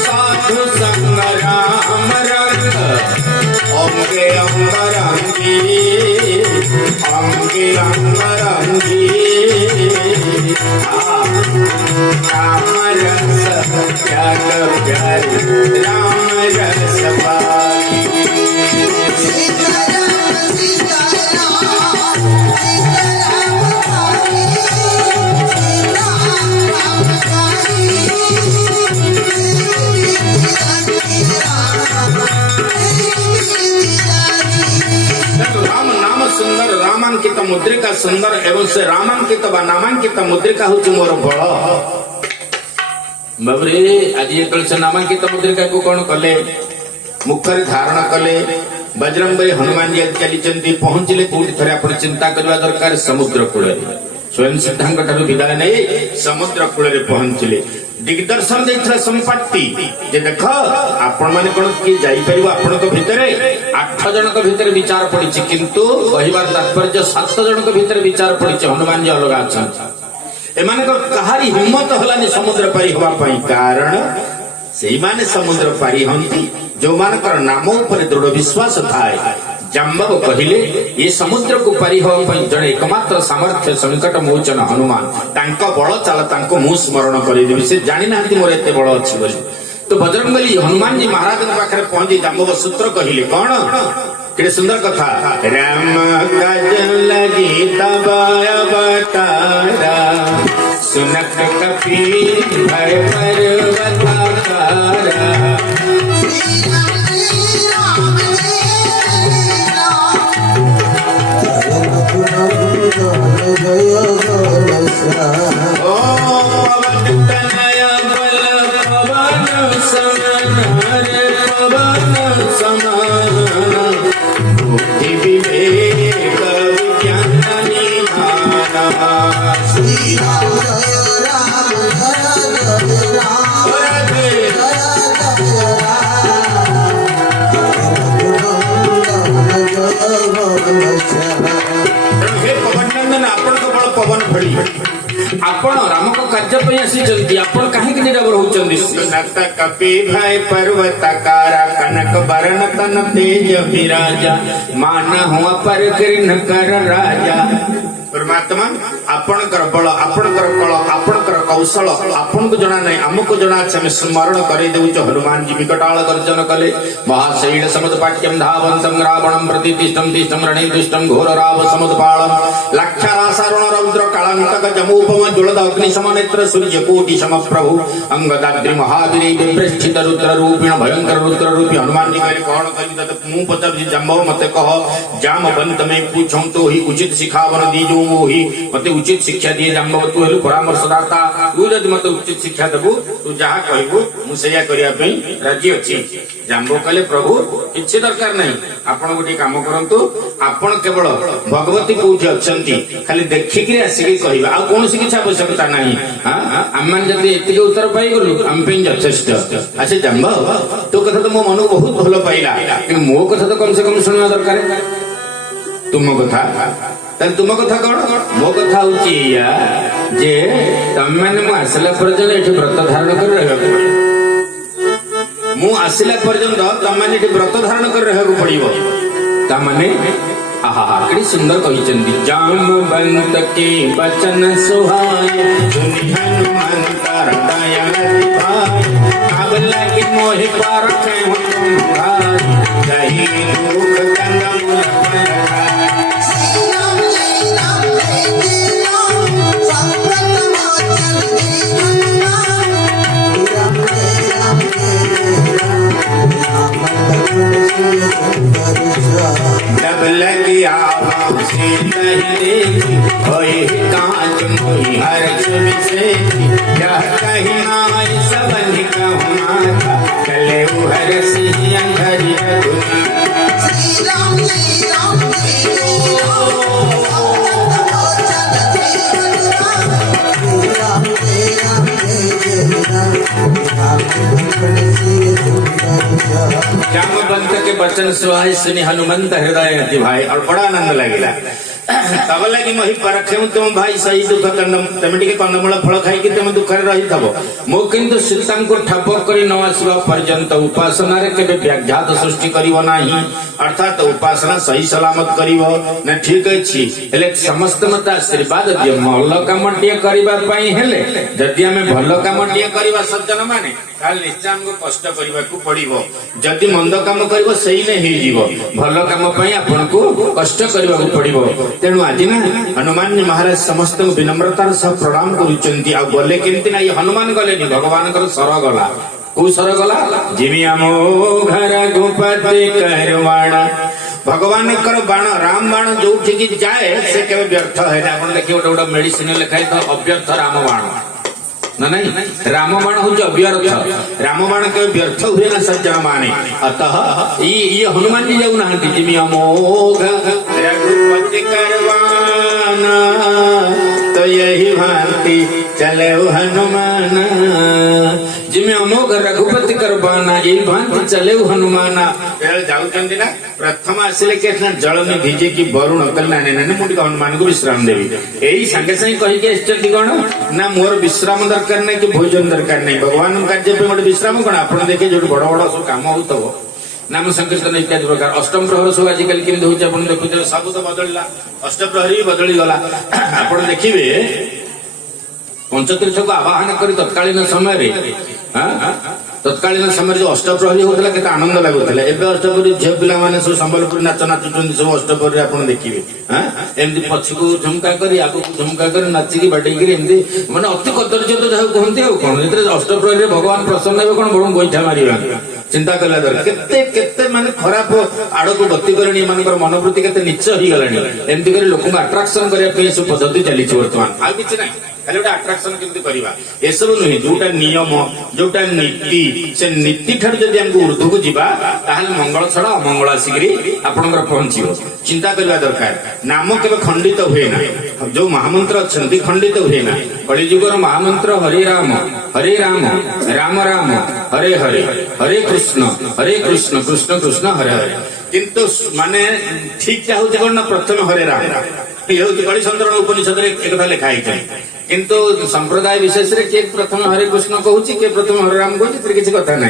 साधु संग राम रंग अंगे अंबरंगी अंगे अंबरंगी राम रस त्याग प्यारी राम रस पाई राम नाम सुंदर रामांकित मुद्रिका सुंदर एवं से रामांकित व नामांकित मुद्रिका हूँ मोर बल बाबरे आज ये से नामांकित मुद्रिका को कौन कले मुखरे धारण कले बजरंगबली हनुमान जी चली पहुंचले कोठी थरे आपण चिंता करवा दरकार समुद्र कूल स्वयं सिद्धांत विदाय नहीं समुद्र कूल पहुंचले दिग्दर्शन देथिला संपत्ति जे देख आपण माने कोन की जाई परिबो आपनको भितरे 8 जनक भितरे विचार पड़िछि किंतु कहिबार तात्पर्य 7 जनक भितरे विचार पड़िछि हनुमान जी अलग अछन एमाने को कहारी हिम्मत हलानी समुद्र पारी होवा पई कारण सेई माने समुद्र पारी हंती जो मानकर नाम ऊपर दृढ़ विश्वास थाए जाम्बव कहिले ये समुद्र को पारी होवा पई जणे एकमात्र सामर्थ्य संकट मोचन हनुमान तांको बळ चाल तांको मु स्मरण करि देबि से जानि नाहंती मोर एते बळ अछि बोली तो बजरंगबली हनुमान जी महाराज के पाखरे पहुंची जाम्बव सूत्र कहिले कोन केडे सुंदर कथा राम काज लगी तब अवतारा सुनक कपीर भय पर्वतारा जय ओ पवन तनय बल पवन समान रे पवन समान बुद्धि विवेक विज्ञान निधान श्री राम जय राम जय राम जय पवन फड़ी आपण राम को कार्य पे आसी जल्दी आपण काहे के निरावर होचंदी नत कपि भय पर्वतकारा कनक बरन तन तेज विराजा मान हुआ पर कृष्ण कर राजा परमात्मा आपणकर बल आपणकर कल आपणकर कौशल आपनको जना नहीं हमको जना अछि हम स्मरण करे देउछ हनुमान जी विकटाल गर्जन कले महाशैल समुद्पाट्यम धावंतं रावणं प्रतितिष्ठं तिष्ठं रणे दुष्टं घोर राव समुद्पालम लक्षरासारुण रौद्र कालांतक जमूपम ज्वलद अग्नि समनेत्र सूर्य कोटि समप्रभु अंगदाद्रि महावीर विप्रस्थित रुद्र रूपिण भयंकर रुद्र रूपी हनुमान जी करे कौन कहि तत मु पतर जी जम्बो मते कह जामवंत में पूछं तो ही उचित सिखावन दीजो ही मते उचित शिक्षा दिए जाम्बव तू हेलु परामर्शदाता तू जदि मते उचित शिक्षा देबु तू जहा कहबु मु सेया करिया पई राजी अछि जाम्बव कहले प्रभु किछि दरकार नहीं आपण गोटी काम करंतु आपण केवल भगवती कोठी अछंती खाली देखि कि आसी के कहबा आ कोन सी किछि आवश्यकता नहीं हां आम्मान जदि एति उत्तर पाई गलु हम पे यथेष्ट अच्छा जाम्बव तो कथा तो मो मन बहुत भलो पाइला कि मो कथा तो कम से कम सुनवा दरकार तुम कथा तुम कथा कौन मो कथा हूँ जे तम मैंने आसला पर्यटन ये व्रत धारण कर मु आसला पर्यंत तम मैंने व्रत धारण कर पड़ो तमाने आहा कि सुंदर कही जामवंत के वचन सुहाय हनुमंत दया अब लगे मोहि पर तुम भाई जही दुख कंदमुल जब लगी आवाम से नहीं होए कांच मोही हर छवि से यह कहीं नाई सबन कहूँ माता चले हर सिंह अंधरी रघुना श्री राम वचन सुहाय सुनि हनुमंत हृदय अति भाई और बड़ा आनंद लगिला तब लगी मही परखे तुम भाई सही दुख तुम टे कंदमूल फल खाई तुम दुखे रही थब मो किंतु सीता को ठप कर न आसवा पर्यंत उपासना केबे व्याघात सृष्टि करिवो नाही अर्थात उपासना सही सलामत करिवो न ठीक अछि हेले समस्त मत आशीर्वाद दियो भल काम टिए करबा पई हेले जदि हमें भल काम टिए करबा सज्जन माने ताल निश्चय हमको कष्ट करबा को पड़िवो जदि मंद काम करबो सही ने हे जीवो भल काम पई आपन को कष्ट करबा को पड़िवो तेणु आज ना हनुमान जी महाराज समस्त विनम्रतार सह प्रणाम करुचंती आ गले केमती ना ये हनुमान गले नि भगवान कर सर गला को सर गला जिमि आमो घर गोपति करवाणा भगवान कर बाण राम बाण जो ठीक जाए से केबे व्यर्थ है ना अपन देखियो गोटे मेडिसिन लिखाई तो अव्यर्थ राम बाण ना नहीं रामबाण हूँ अव्यर्थ रामबाण के व्यर्थ हुए ना सज्जन माने अतः ये हनुमान जी जाऊ ना जिमि अमोघ रघुपति करवाना तो यही भांति चले हनुमान जिमि अमोघ रघुपति करवाना यही भांति चले हनुमाना जाऊँ ना प्रथम आसिले के जल में भिजे की वरुण कल ना मुझे हनुमान को विश्राम देवी यही सांगे सांगे कहीकि कौन ना मोर विश्राम दरकार नहीं कि भोजन दरकार नहीं भगवान कार्य गोटे विश्राम कौन आप देखिए जो बड़ बड़ सब कम हो नाम संकीर्तन इत्यादि प्रकार अष्टम प्रहर सब आजिकल केमती होचे आप देखुचे सब तो बदलला अष्ट प्रहरी भी बदली गला आप देखिए पंचतीर्थ को आवाहन कर तत्कालीन समय तत्कालीन समय जो अष्टप्रहरी होता केते आनंद लगुला एवं अष्टप्रहरी झील पिला माने सब संबलपुर नाच नाचुंट सब अष्टप्रहरी आप देखिए एमती पछकू झुमका कर आगू झुमका कर नाचिकी बाटेकी एमती माने अति कदर्य तो जहाँ कहते कौन अष्टप्रहरी भगवान प्रसन्न हे कौन बड़ गोईठा मारिबा चिंता कला दर केते केते माने खराब आड़ को गति करणी मानकर मनोवृत्ति केते नीच हो गलानी एमती कर लोक अट्राक्शन करने पे सब पद्धति चली वर्तमान आ किछि नै खाली गोटे आट्राक्शन केमती करवा ए सब नुहे जोटा नियम जोटा नीति से नीति ठार जदि हमको ऊर्ध्व को जीवा ताहले मंगल छड़ा अमंगल आसिकरी आपनकर पहुंचीबो चिंता करवा दरकार नाम केबे खंडित हुए ना जो महामंत्र अछंती खंडित हुए ना कलिजुगर महामंत्र हरे राम राम राम हरे हरे हरे कृष्ण कृष्ण कृष्ण हरे हरे किंतु माने ठीक क्या होते कौन ना प्रथम हरे राम ये हूँ कलिसंतरण उपनिषद एक लिखा है किंतु संप्रदाय विशेष रे के प्रथम हरे कृष्ण कहूँ के प्रथम हरे राम कहूँ किसी कथा ना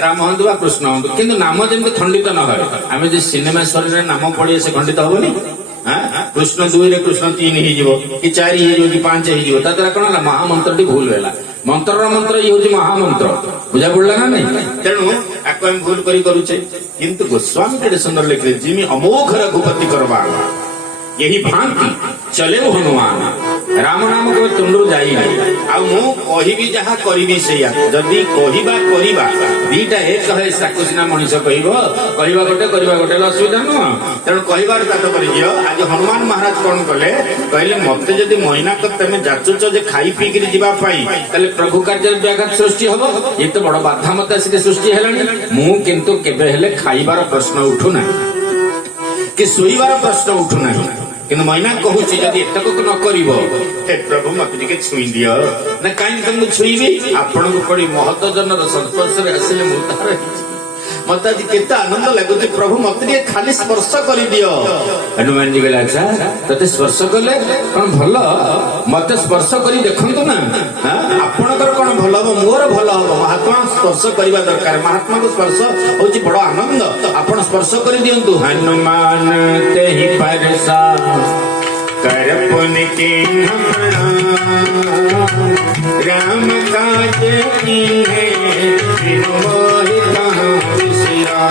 राम हूँ बा कृष्ण हूँ किंतु नाम जमी खंडित न हो आम जो सिनेमा शरीर नाम पढ़े से खंडित हेनी कृष्ण 2 रे कृष्ण 3 कि 4 कि 5 द्वारा कौन महामंत्र टी भूल है मंत्र मंत्र ये हूँ महामंत्र बुझा पड़ा ना नहीं तेणु आपको हम भूल करुचे किंतु गोस्वामी केटे सुंदर लिखे जिमि अमोघ रघुपति करवा यही भांति चले हनुमान राम नाम के तुंडू जाई आ मु कहिबी जहा करिबी सेया जदी कहिबा करिबा दीटा एक है साकुसिना मनीष कहबो कहिबा गोटे करबा गोटे असुविधा न तेणु कहिबार तात्पर्य दियो आज हनुमान महाराज कोन कले कहले मते जदी महीना तक तमे जाचुच जे खाई पी के जीवा पाई तले प्रभु कार्य व्याघात सृष्टि हबो ये तो बड़ बाधा मत आसी सृष्टि हेलानी मु किंतु केबे हेले खाइबार प्रश्न उठु ना कि सोईबार प्रश्न उठु ना कि महीना कहूँ जब एतक न कर प्रभु मत छुई दियो ना कहीं तुमको छुईबी आपण को पड़ी महत जनर संस्पर्श आसिले मुतार मत आज केते आनंद लगुच प्रभु मत खाली स्पर्श कर दियो हनुमान जी कहले अच्छा तते स्पर्श कले कौन भल मत स्पर्श कर देखु ना आपणकर कौन भल हम मोर भल हम महात्मा स्पर्श करवा दरकार महात्मा को स्पर्श हूँ बड़ आनंद आपण स्पर्श कर दियंतु हनुमान तेहि परसा कर पुनि कीन्ह राम काज कीन्हे बिनु मोहि कहाँ बिसरा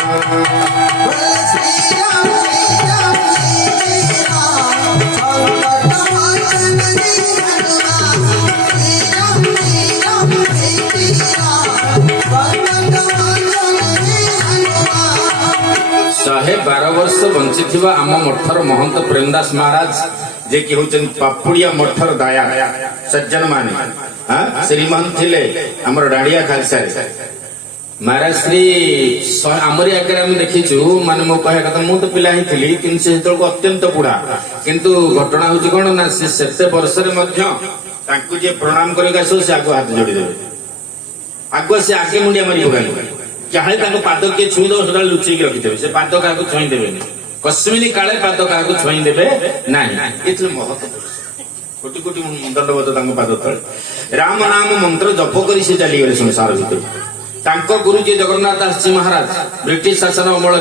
शहे 12 वर्ष बंची आम मठर महंत प्रेमदास महाराज जे कि होचन पापुड़िया मठर दाया सज्जन माने श्रीमान थिले हमर डाड़िया खालसा महाराज श्री आमरी आगे आम देखीचु माने मो कह कथा मु तो पिला ही थिली किंतु से को अत्यंत बुढ़ा किंतु घटना होची कोन ना से सेते वर्ष रे मध्य तांकु जे प्रणाम करेगा से आगो हाथ जोड़ी देबे आगो से आगे मुंडिया मारी पकाई चाहे पाद किए छुईदेव सदा लुचेक रखिदेवे से पाद क्या छुई देवे कश्मीरी काले पाद क्या छुई देवे ना ये महत कोटि कोटि दंडवत पाद तले राम नाम मंत्र जप कर चलीगले संसार भर तांको गुरु जी जगन्नाथ दास जी महाराज ब्रिटिश शासन अमल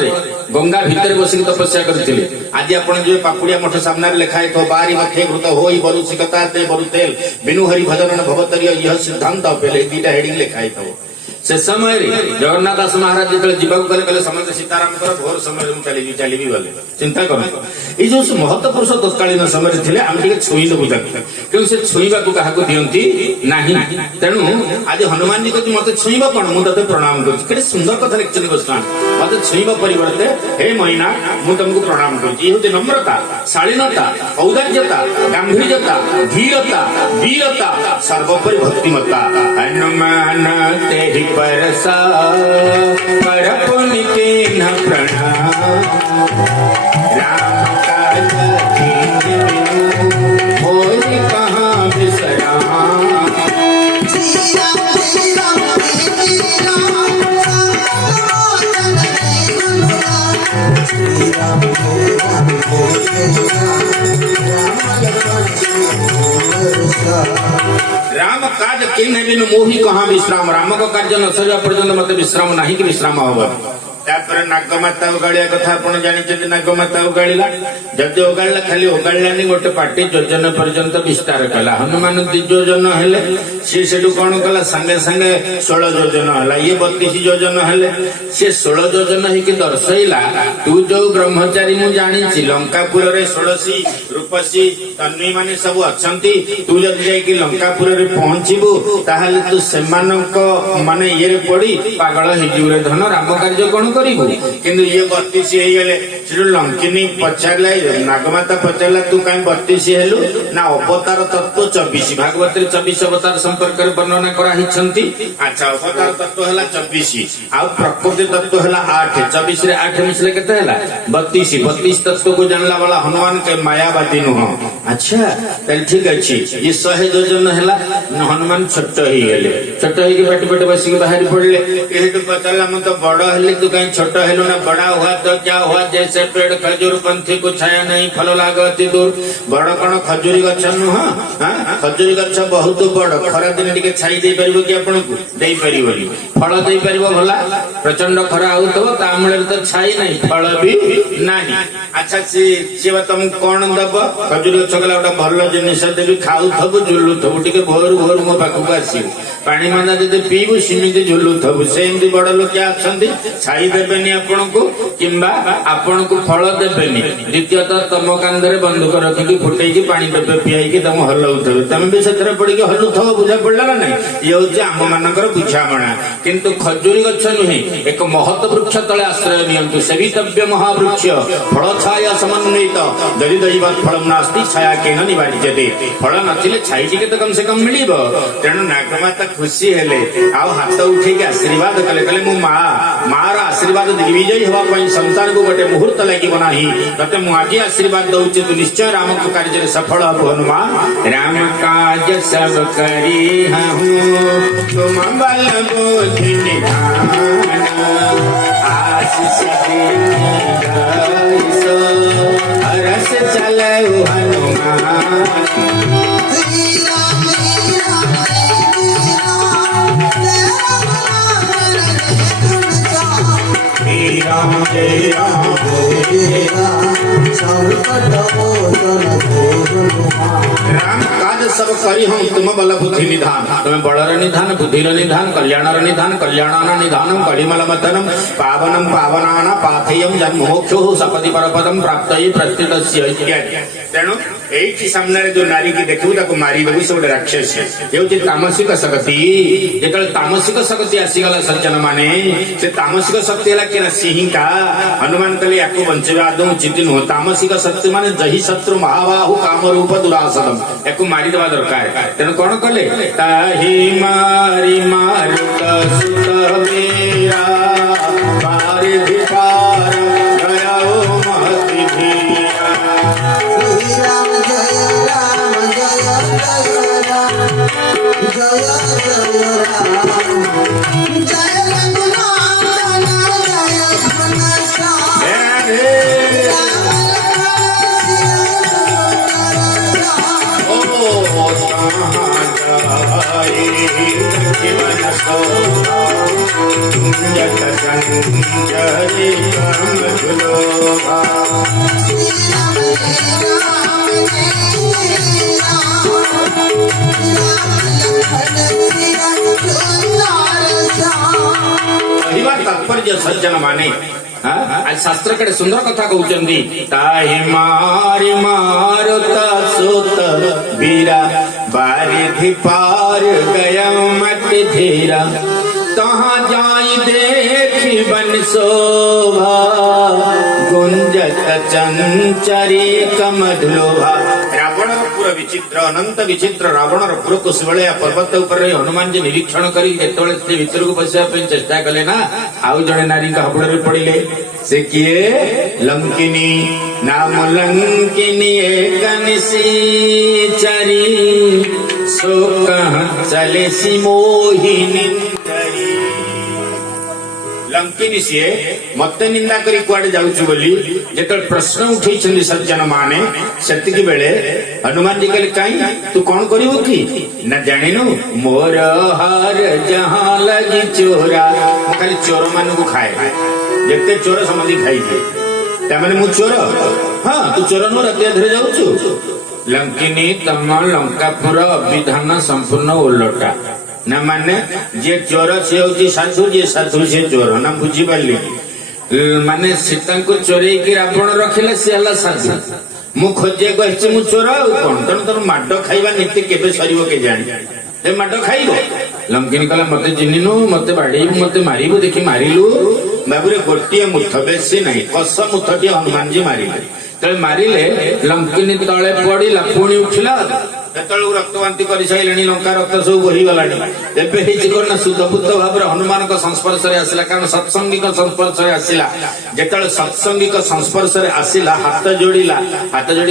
गंगा भितर बसिक तपस्या करते आज आप जो पापुड़िया मठ सामने लिखाई थो बारी मथे घृत होई बरु सिकता ते बरु तेल बिनु हरि भजन भवतरिय यह सिद्धांत पहले दीटा हेडिंग लिखाई थो से समय जगन्नाथ दास महाराज जो जीवा गले समस्त सीताराम घोर समय चली गले चिंता कर ये जो महत पुरुष तत्कालीन समय थे आम टे छुई देवु क्यों से छुईवा क्या दिखती ना तेणु आज हनुमान जी कहते मत छुईब कौन मुझे प्रणाम कर सुंदर कथा लिखते गोस्वामी मत छुईब परिवर्ते हे मैना मुझे तुमको प्रणाम कर नम्रता शालीनता औदार्यता गांभीर्यता धीरता वीरता सर्वोपरि भक्तिमता हनुमान तेहि परसा पर पुनि के न प्रणाम राम काज कीन्ह बिनु होई कहाँ विश्राम श्री राम राम काज किन्ह बिनु मोहि कहाँ विश्राम राम को कार्य न सरिया पर्यंत मत विश्राम नहीं कि विश्राम होगा नागमाता उगाड़िया कथा आप जानते नागमाता उगाड़ा जदि उगाड़ा खाली उगाड़ानी गोटे पार्टी योजन पर्यंत विस्तार कला हनुमान द्विजोजन हेले सी से कौन कला संगे संगे 16 योजन है ये 32 योजन हेले सी 16 योजन ही दर्शैला तू जो ब्रह्मचारी मु जानी लंकापुर रे षोड़शी रूपसी तन्वी माने सब अच्छी तू जब जाकि लंकापुर रे पहुंचबू ताहले तू सेमानक माने ये पड़ी पागल हिजुरे धन राम कार्य कौन करिबू किंतु ये 32 हेगले लंकिनी पचारला नागमाता पचारला तू कहीं 32 हेलु ना अवतार तत्व 24 भागवत 24 अवतार संपर्क वर्णना कराई अच्छा अवतार तत्व है 24 आ प्रकृति तत्व है 8 24 रे 8 मिसले केते हला 32 तत्व को जानला वाला हनुमान के मायावादी नुह अच्छा तल ठीक अछि ये 100 योजन हला हनुमान छोट ही गेले छोट ही के पेट पेट बसी के बाहर पड़ले एहेटु पचारला म तो बड़ हेले तू कहीं छोट हेलु ना बड़ा हुआ तो क्या हुआ जैसे पेड़ खजूर पंथी को छाया नहीं फल लागती दूर बड़ कौन खजूरी गछ नुह खजूरी गछ बहुत बड़ खरा दिन टिके छाई दे परिबो कि आपन को देई परिबोनी फल देई परिबो भला प्रचंड खरा आउतो तामळे तो छाई नहीं फल भी नाही अच्छा से तुम कौन दब खजूरी गछ गला ओटा भल जिनिस देबी खाउ थबु झुलु थबु टिके भोर भोर मो पाखु आसी पानी माना जदि पीबू सिमिति झुलु थबु सेमति बड़ लोक आछंती छाई देबेनी आपन को किंबा आपन को फल देबेनी द्वितीयतः तम कांधरे बंदूक रखिकी फुटेकी पानी देबे पियाई तुम हलौथबे तुम भी से पड़ी हलुथब बुझा पड़ा ना नहीं ये हूँ आम मानकर बुझामणा किंतु खजूरी गछ नुहे एक महत वृक्ष तले आश्रय नियंतु सेवितव्य महावृक्ष फल छाया समन्वित जदि दैवत फल नास्ति छाया केन निवार्यते फल नथिले छाई टिके तो कम से कम मिलिबो तेणु नागमाता खुशी हेले आ हाथ उठेकी आशीर्वाद कले कले मो मार आशीर्वाद दिग्विजयी हवा पई संतान को गोटे मुहूर्त लगिबो नाही तते मु आज आशीर्वाद दउचे तू निश्चय राम को कार्य सफल हो हनुमान राम काज सब करी हूँ तुम बल बुद्धि निधान आशीष हरस चले हनुमान राम जय राम जय राम संकट मोचन राम काज सब करी हम तुम बल बुद्धि निधान तुम्हें बड़र निधान बुद्धिर निधान कल्याणर निधान कल्याणाना निधानम कलिमल मथनम पावनम पावनाना पाथेयम जन्मोक्षो सपति परपदम प्राप्तये प्रस्थितस्य इत्यादि तेणु एठी सामने जो नारी की देखू ताको मारी देबू से गोटे राक्षस ये तामसिक शक्ति जेतल तामसिक शक्ति आसीगला सज्जन माने से तामसिक शक्ति हला कि सिंहिका हनुमान कले याको बंचेवा आदम उचित नुह तामसिक शक्ति माने जही शत्रु महाबाहु काम रूप दुरासदम याको मारी देवा दरकार तेणु कौन कले ताही मारी मारुत सुत मेरा मारी धिकार गयाओ महति भीरा राम जय राम जय जय राम जय जय राम जय रघुनाथ जीवन शोभा कुंजक संचरे कर्म सुलोभा तात्पर्य सज्जन माने आज शास्त्र कड़े सुंदर कथा कहते ताहि मारि मारुता सुत बीरा बारिधि पार गया मत धीरा तहाँ जाई देखी बन शोभा गुंजत चंचरी कमधुलोभा रावण पुर विचित्र अनंत विचित्र रावण पुर को सुबह पर्वत ऊपर हनुमान जी निरीक्षण कर भीतर को पशिया चेष्टा कले ना आउ जड़े नारी हाबुड़ पड़े से किए लंकिनी नाम लंकिनी एक निशाचरी सो कहाँ चले सी मोहिनी लंकिनी सी मत निंदा करी कुआडे जाउछु बोली जेतल प्रश्न उठै छथि सज्जन माने सेतिकी बेले हनुमान जी कहले काई तू कोन करिवो की ना जानिनु मोर हार जहां लगी चोरा खाली चोर मान को खाए जेते चोर समझी खाई दे तमने मु चोर हां तू चोर न राते धरे जाउछु लंकिनी तम लंकापुर विधान संपूर्ण उल्टा ना माने जे चोर से होची साधु जे साधु से चोर ना बुझी पाली माने सीता को चोरे की रावण रखिले से हला साधु मु खोजे कहछि मु चोर आ कोन तन माड खाइबा नीति केबे सरिबो के जानि ए माड खाइबो लंकिनी कला मते जिनिनु मते बाडी मते मारिबो देखि मारिलु बाबुरे गोटिए मुठ बेसी नहीं कस मुठटी हनुमान जी मारिले तले मारिले लंकिनी तळे पड़िला पुणी उठिला तेतळु रक्तवांती करि साइलेनी लंका रक्त सब बही गलानी एबे हेछि कोन शुद्धपुत भाव हनुमान को संस्पर्श रे आसिला कारण सत्संगिक संस्पर्श रे आसिला जेतळ सत्संगिक संस्पर्श रे आसिला हाथ जोड़ी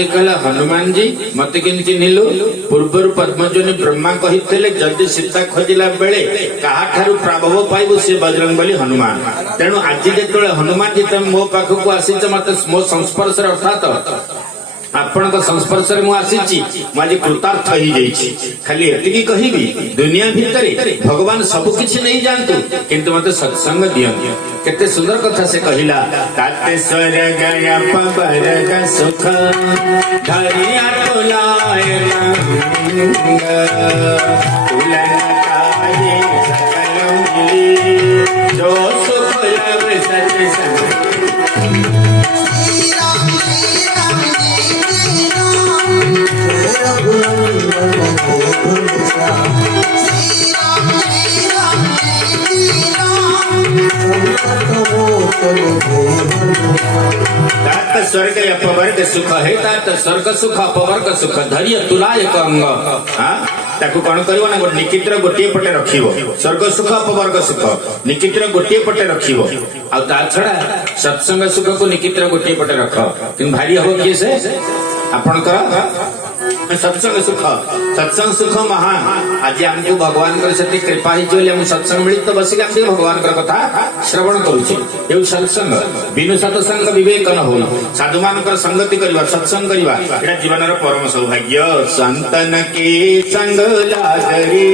कहला हनुमान जी मते किंति निलु पूर्वर पद्मजनी ब्रह्मा कहिथिले जदि सीता खोजिला बेले काहा ठारू प्रभाव पाइबो से बजरंगबली हनुमान तेनु आज जेतळ हनुमान जी तुम मो पाखको आसीच मते मो संस्पर्श रे अर्थात आपण संस्पर्श मु आसी आज कृतार्थ हो जाइए खाली एति कहबी दुनिया भितर भगवान सब किछि नहीं जानतु किंतु मते सत्संग दियंती केते सुंदर कथा से कहिला ताते स्वर्ग गया पवर का सुख धरिया तोलाय तुलन काहे सकल मिली जो सुख लव सच संग स्वर्ग अपवर्ग सुख है स्वर्ग सुख अपवर्ग सुख धैर्य तुला एक अंग ताकू कौन करिवो ना निकित्र गोटे पटे रखिवो स्वर्ग सुख अपवर्ग सुख निकित्र गोटे पटे रखिवो आ ता छड़ा सत्संग सुख को निकित्र गोटे पटे रख कि भारी हो किए से आपनकर सत्संग सुख महान आज आमको भगवान से कृपा ही सत्संग मिली तो बसिक भगवान कथा श्रवण करुचे सत्संग बिनु सत्संग विवेक न हो साधु मान संगति करवा सत्संग करवा एटा जीवन परम सौभाग्य संतन के संग लागरे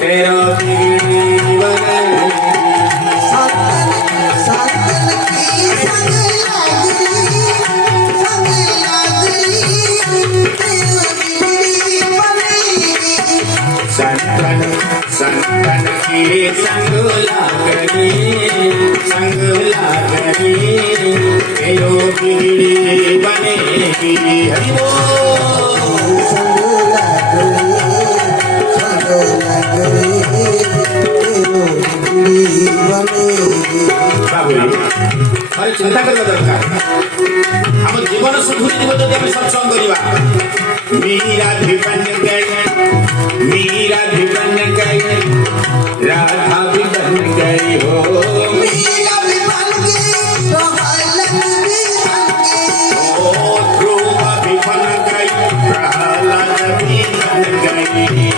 तेरा जीवन संतन की संग लागरी तेरो बिगड़ी बनेगी हरि अरे चिंता करवा दरकार हम जीवन सुधुरी जीव जदि हम सत्संग करवा मीरा भी बन गई राधा भी बन गई हो मीरा भी बन गई ध्रुव भी बन गई प्रहलाद भी बन गई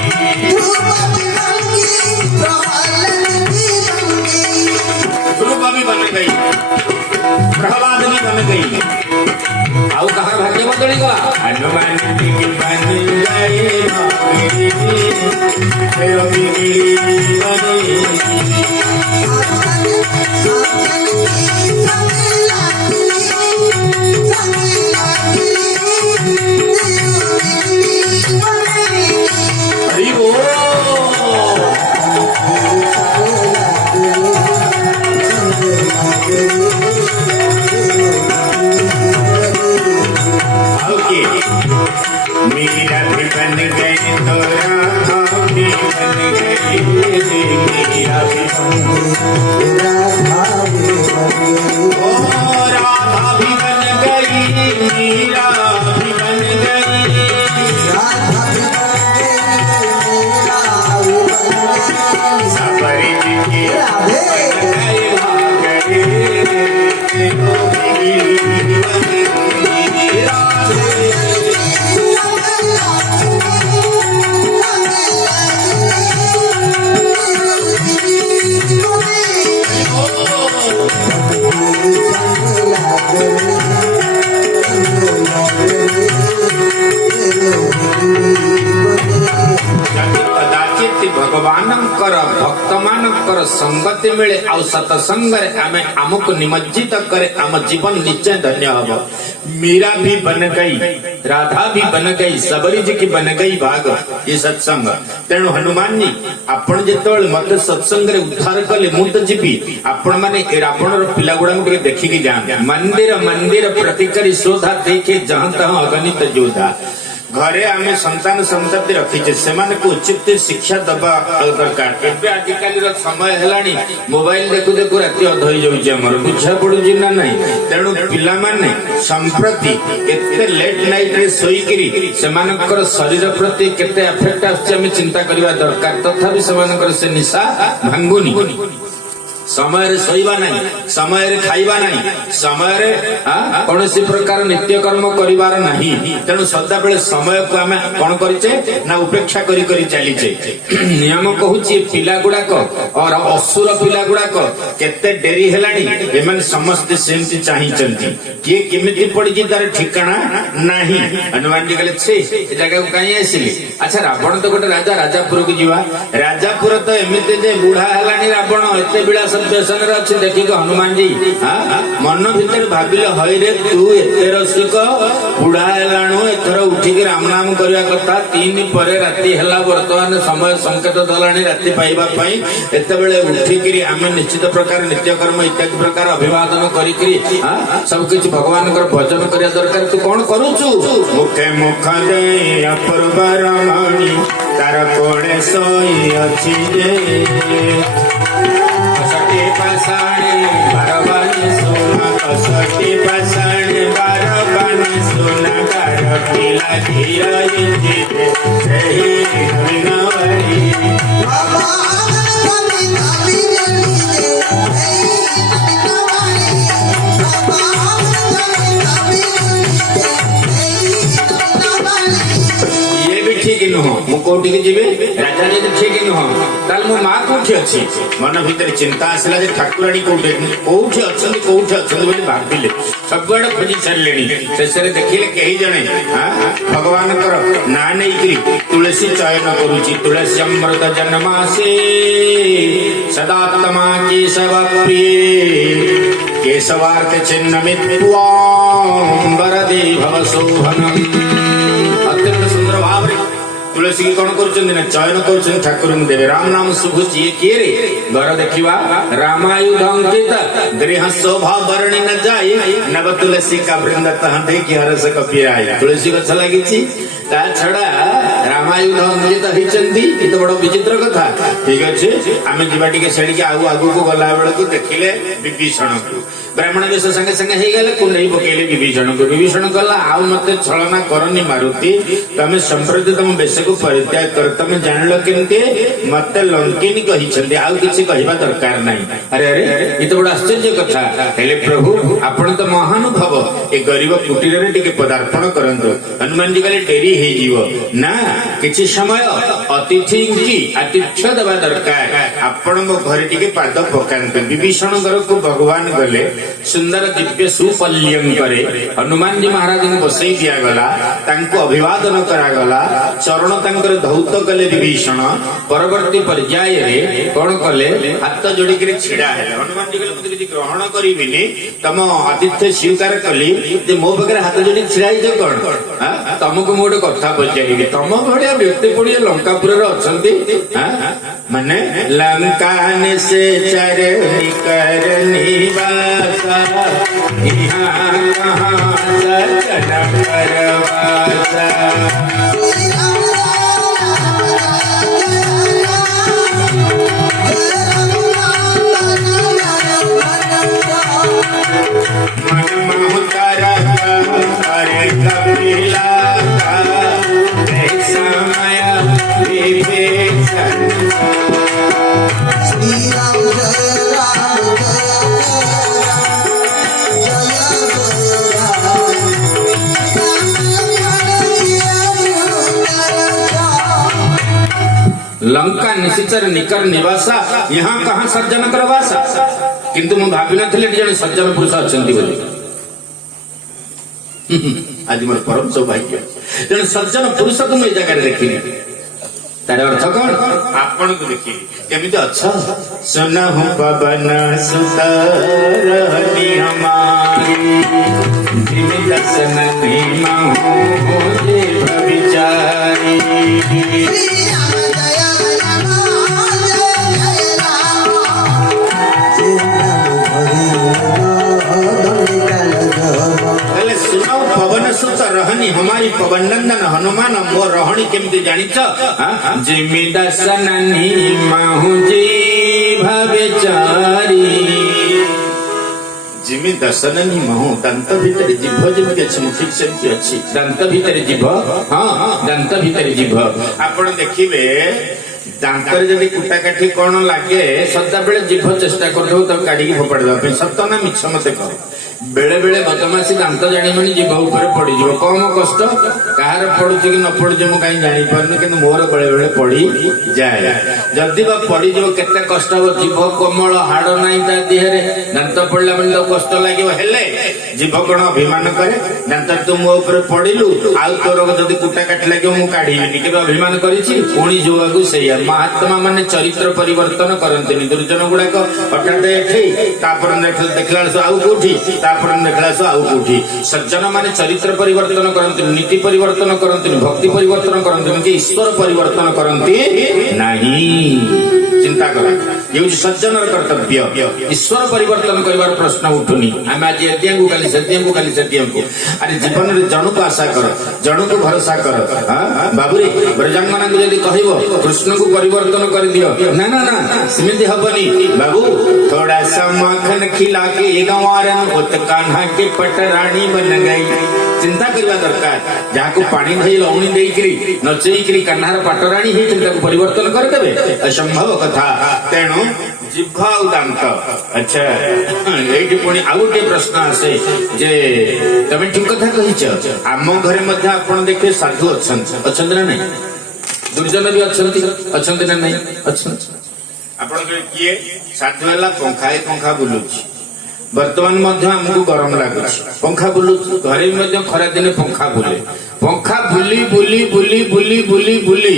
ध्रुव भी बन गई प्रहलाद भी बन गई आओ कहा भाग्य बदली गला हनुमान जी बन गए हरि बोल। ओके मीरा भी बन गई तो राधा भी बन गई मीरा भी ओ राधा भी बन गई मीरा भी बन गई सबरी जी की बन गई भागरे भगवानंकर भक्त मानकर संगति मिले आउ सत्संग आमे आमको निमज्जित करे आम जीवन निश्चय धन्य हब। मीरा भी बन गई राधा भी बन गई सबरी जी की बन गई भाग ये सत्संग। तेणु हनुमान जी आपण जेतबेले मते सत्संग रे उद्धार कले मु तो जीवी आपण माने रावण पिला गुड़ा को देखिकी जान मंदिर मंदिर प्रतिकरी शोधा देखे जहाँ तहाँ अगणित जोधा। घरे आमे संतान संतति रखीचे सेमान को उचित शिक्षा दबा दरकार। एबे आजिकाली रो समय हेलानी मोबाइल देखु देखु राति अध होई जाउची हमर बुझा पडुची ना नहीं। तेणु पिला माने संप्रति एते लेट नाइट रे सोई करी सेमानकर शरीर प्रति केते अफेक्ट आछे हम चिंता करबा दरकार। तथापि सेमानकर से निशा भांगुनी समय शोवा ना समय खाइबा ना समय कौन प्रकार नित्य कर्म करिवार नहीं। तेणु सदा बेले समय को आम कौन करिचे ना उपेक्षा करी करी चलीचे। नियम कहूची पिला गुड़ाक और असुर पिला गुड़ाक केते डेरी हेलानी एमन समस्त सेमती चाहिचंती किए केमिति पड़ी तार ठिकाना नाही। हनुमान जी कहले छे ए जगह को काई आसिली। अच्छा रावण तो गोटे राजा राजापुर को जीवा राजापुर तो एमिति जे बुढ़ा हेलानी रावण एते बिलास व्यसन अच्छे देखिक हनुमान जी मन भीतर भाविले हई रे तू एते रसिक बुढ़ा हेलाणु एथर उठिक राम नाम करवा कथा 3 पर राति हेला वर्तमान समय संकेत दलानी राति पाइबा पई एतेबेले उठिक आमे निश्चित प्रकार नित्य कर्म इत्यादि प्रकार अभिवादन करिकरी सब कुछ भगवान कर भजन करिया दरकार। तू कोन करूछु मुखे मुख दे अपूर्व रमणी तार कोणे सोई अछि जे कसटी पासाणे बारबानी सोना कसटी पासाणे बारबानी सोना गार पिला धीरा इंजिते सही नवरी ठीक नुह मु कोठी के जीवे राजा जी ठीक नुह ताल मो मां कोठी अछि मन भीतर चिंता आसला जे ठाकुराणी कोठी कोठी अछंती बोली भाबिले सबगड खोजी छलेणी शेषरे देखिले केही जणे भगवान कर ना नै करी तुलसी चयन करूची तुलसी अमृत जन्मासे सदात्मा केशव प्रिय केशवार्थ चिन्ह मित्वा वरदे भव शोभनम। अत्यंत सुंदर भाव रे तुलसी की कौन कर चयन कर ठाकुर देवे राम नाम शुभुची ये किए रे घर देखा रामायुध अंकित गृह शोभा वर्णि न जाए नव तुलसी का वृंद तहाँ देखी हरस कपिराए। तुलसी गछ लगी ता छड़ा रामायुध अंकित होती तो बड़ विचित्र कथा। ठीक अच्छे आम जी सेड़ी आगु आगु को गला बेल को देखिले विभीषण को ब्राह्मण वेश संगे संगे हो गले कुंडई पकेले विभीषण को विभीषण कला आउ मते छलना करनी मारुति तमे संप्रति तम वेश को परित्याग कर तमे जानलो केनते मते लंकिनी कहिछंती आउ किछि कहिबा दरकार नाही। अरे अरे इ तो बड़ा आश्चर्य कथा हेले प्रभु आपण तो महानुभव ए गरीब कुटीर रे टिके पदार्पण करंतो। हनुमान जी कहले डेरी हे जीवो ना कि किछि समय अतिथि की आतिथ्य देवा दरकार आपण मो घर टिके पाद पकांते विभीषण घर को भगवान गले सुंदर दिव्य सुपल्यम करे हनुमान जी महाराज को बसई दिया गला तांको अभिवादन करा गला चरण तांकर धौत कले विभीषण परवर्ती पर्याय रे कोन कले हाथ जोड़ी के छिड़ा है हनुमान जी कहले मते किछि ग्रहण करिबिनी तम आतिथ्य स्वीकार कली जे मो बगरे हाथ जोड़ी छिड़ाई जो कोन तुमको मोटे कथा पचारि तम भड़िया व्यक्ति पड़िया लंकापुर अछंती माने लंका से चरणी कर निवासा यहाँ कहाँ सचन परवासा मन महतर हरे कपिला समय विभीषण श्री राम जय राम लंका निशिचर निकर निवासा यहाँ कहाँ सज्जन करवासा किंतु मैं भावी नथिले जने सज्जन पुरुष अछंती बोली आज मोर परम सौभाग्य जने सज्जन पुरुष को मैं जगह देखिनी तार अर्थ कौन आपण को देखी केमिति अच्छा सुनहु पवन सुत रहनी हमारी जिमि दर्शन निमहु मोजे भविचारी पवन सुत रहनी हमारी पवन नंदन हनुमान मो रहणी केमती जानिच जिमि दर्शन निमहु जी भविचारी जिमि दर्शन निमहु दंत भीतर जीभ जेमती अछि मुखिक सेमती अछि दंत भीतर जीभ हां दंत भीतर जीभ आपण देखिबे दांतर जदि कुटा काठी कोन लागे सदा बेले जीभ चेष्टा करथो त काढी फोपाड़ दबे सत्य ना मिछ मते कह बेले बेले बदमाशी दांत जानी मानी जीभ ऊपर पड़ी जीव कम कष्ट कहार पड़ुछि कि न पड़ुछि मु काई जानि परनी कि मोर बेले बेले पड़ी जाए जदि बा पड़ी जीव केते कष्ट हो जीभ कोमल हाड़ नाही ता देहरे दांत पड़ला मन तो कष्ट लागिव हेले जीभ कोन अभिमान करे दांत तू मो ऊपर पड़िलु आ तोर जदि कुटा काठी लागिव मु काढीबिनी केबे अभिमान करिछि पुणी जोआगु सेया महात्मा माने चरित्र परिवर्तन करंतनी दुर्जन गुडाक हठात एठी तापर देखला आउ कोठी तापर देखला आउ कोठी सज्जन माने चरित्र परिवर्तन करंतनी नीति परिवर्तन करंतनी भक्ति परिवर्तन करंतनी कि ईश्वर परिवर्तन करंती नहीं चिंता कर ये सज्जन कर्तव्य ईश्वर परिवर्तन करिवार प्रश्न उठुनी हम आज एतियांगु काली सत्यंगु काली सत्यंगु अरे जीवन रे जणु को आशा कर जणु को भरोसा कर हां बाबूरे ब्रजांगना को यदि कहिबो कृष्ण को परिवर्तन कर दियो ना ना ना सिमिति हबनी बाबू थोड़ा सा माखन खिला के गवारन उत कान्हा के पटरानी बन गई चिंता करवा दरकार जाको पानी धई लवणी देइकरी नचेइकरी कान्हार पटरानी हे चिंता को परिवर्तन कर देबे असंभव कथा तेणु जिह्वा दांत अच्छा एठी पुणी आ गोटे प्रश्न आसे जे तमे ठीक कथा कहिछ आम घरे मध्ये आपण देखे साधु अछंत ना नहीं दुर्जन भी अछंत ना नहीं अछंत आपण किए साधु हला पंखा बुलुछि वर्तमान मध्य हमको गरम लागुछि पंखा बुलुछि घरे मध्य खरा दिन पंखा बुले पंखा बुली बुली बुली बुली बुली बुली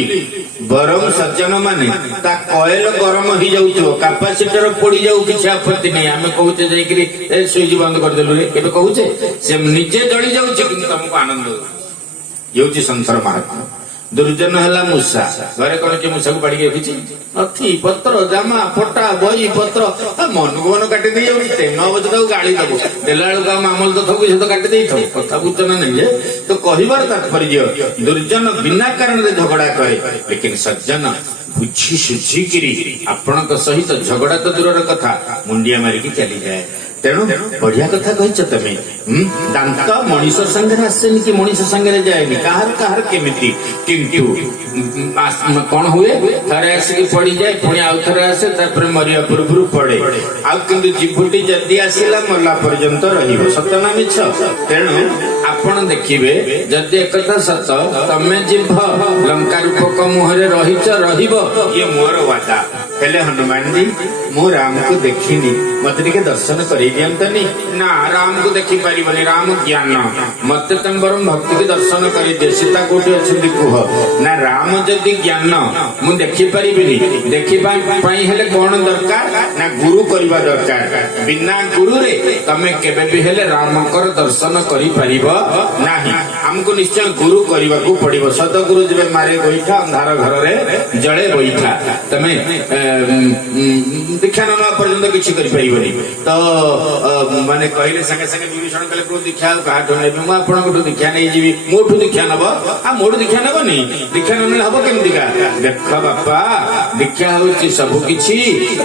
बरम सज्जन माने ता कॉइल गरम हो जाउछो कैपेसिटर पड़ी जाउ किछ आपत्ति नहीं हमें कहूचे जे कि ए स्विच बंद कर देलु रे केबे कहूचे से निजे जळी जाउछ कि तुमको आनंद येउची संसार महात्मा दुर्जन हला मूषा घरे कोन के मूषा को बाड़ी के रखिछि अथी पत्र जामा फोटा बही पत्र मन को मन काटी दे जाउछि ते 9 बजे तो गाली दबो देलाळो का मामल तो थकु से तो काटी देई थो कथा बुझना नहीं जे तो कहिबार तात्पर्य दुर्जन बिना कारण रे झगड़ा करे लेकिन सज्जन बुझी सुझी करी आपनक सहित झगड़ा तो दूर कथा मुंडिया मारी की चली जाए तेणु बढ़िया कथा कहिछ तमे दांत मनीष संगे आसेनी कि मनीष संगे जाएनी काहर काहर केमिति किंतु कोन हुए थरे आसी पड़ी जाए पुणी आउ थरे आसे तापर मरिया पूर्व पड़े आ किंतु जीवटी जदी आसिला मरला पर्यंत रहिबो सत्य ना मिछ तेणु आपण देखिबे जदी एकथा सत तमे जीव लंका रूप मुहरे रहीच रहिब ये मोर वादा हेले हनुमान जी मु राम को देखिनी मत टिके दर्शन कर दियंतनी ना राम को देखि परिबनी राम ज्ञान मत तंबर भक्ति के दर्शन कर दे सीता कोठी अछि कुह ना राम जदि ज्ञान मु देखि परिबिनी देखि पई हेले कोन दरकार ना गुरु करबा दरकार बिना गुरु रे तमे केबे भी हेले राम कर दर्शन करि परिबो नाही हमको निश्चय गुरु करबा को पड़िबो सत गुरु जबे मारे गोइठा अंधार घर रे जळे गोइठा तमे दीक्षा न पर्यंत किसी कर परिबनी तो माने कहले संगे संगे विभीषण कहले को दीक्षा काठो ने मु आपन दीक्षा नै जीवी मोठू दीक्षा नब आ मोठू दीक्षा नब नी दीक्षा न हबो केमति का देख बापा दीक्षा होची सब किछि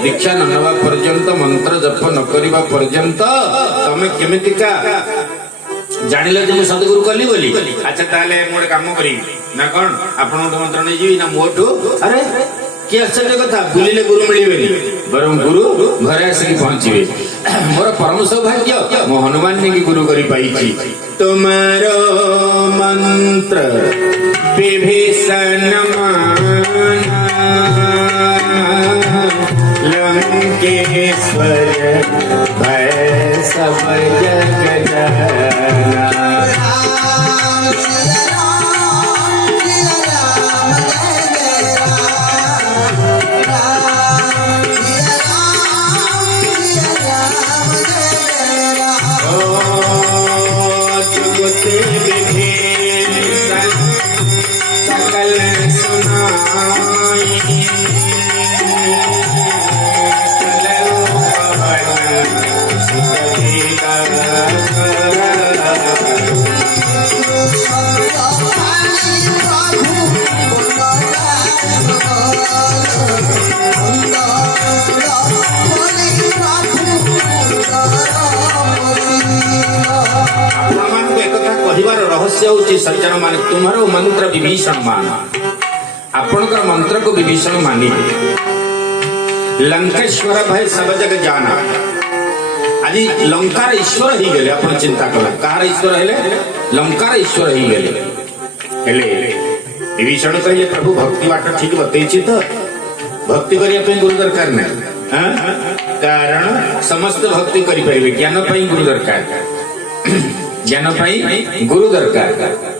दीक्षा न नबा पर्यंत मंत्र जप न करिबा पर्यंत तमे केमति का जानिले जे सदगुरु कली बोली अच्छा ताले मोर काम करी ना कोन आपन मंत्र नै जीवी ना मोठू अरे कि आश्चर्य कथा बुलिले गुरु मिलिबेनी बरम गुरु घरे आसी पहुंचीबे मोर परम सौभाग्य मो हनुमान ने की गुरु करी पाइछि तुम्हारो मंत्र विभीषण माना लंकेश्वर भय सब जग जाना सज्जन मान तुम्हारो मंत्र विभीषण मान आपनकर मंत्र को विभीषण मानी लंकेश्वर भय सब जग जाना आज लंकार ईश्वर ही गेले अपन चिंता कला कार ईश्वर हेले लंकार ईश्वर ही गेले हेले विभीषण कहिए प्रभु भक्ति बाट ठीक बतैछि तो भक्ति करिया पे गुरु दरकार नै कारण समस्त भक्ति करि परिबे ज्ञान पई गुरु दरकार ज्ञान पाई गुरु दरकार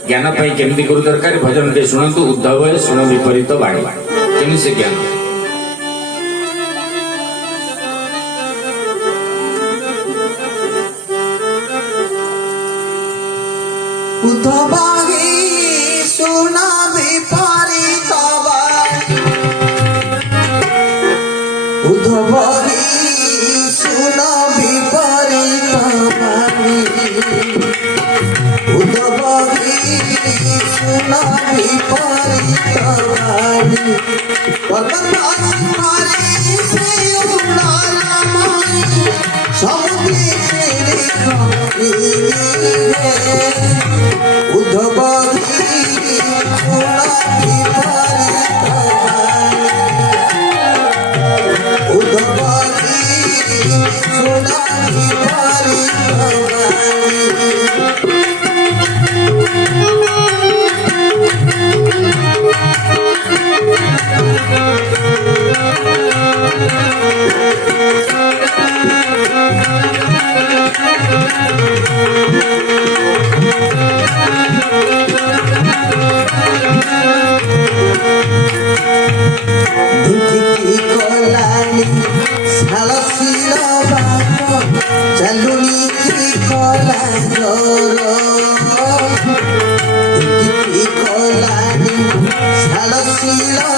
ज्ञान पाई केमती गुरु दरकार भजन के सुनतु उद्धव सुन विपरीत बाणी केमि से ज्ञान उद्धव सुन विपरीत उद्धव सुन विपरीत सुना विपरीत वाणी पर्वतारी से उड़ाला माई समुद्री तेरे उद्धव सुना विपरीत वाणी उद्धव सुना विपरीत वाणी Ila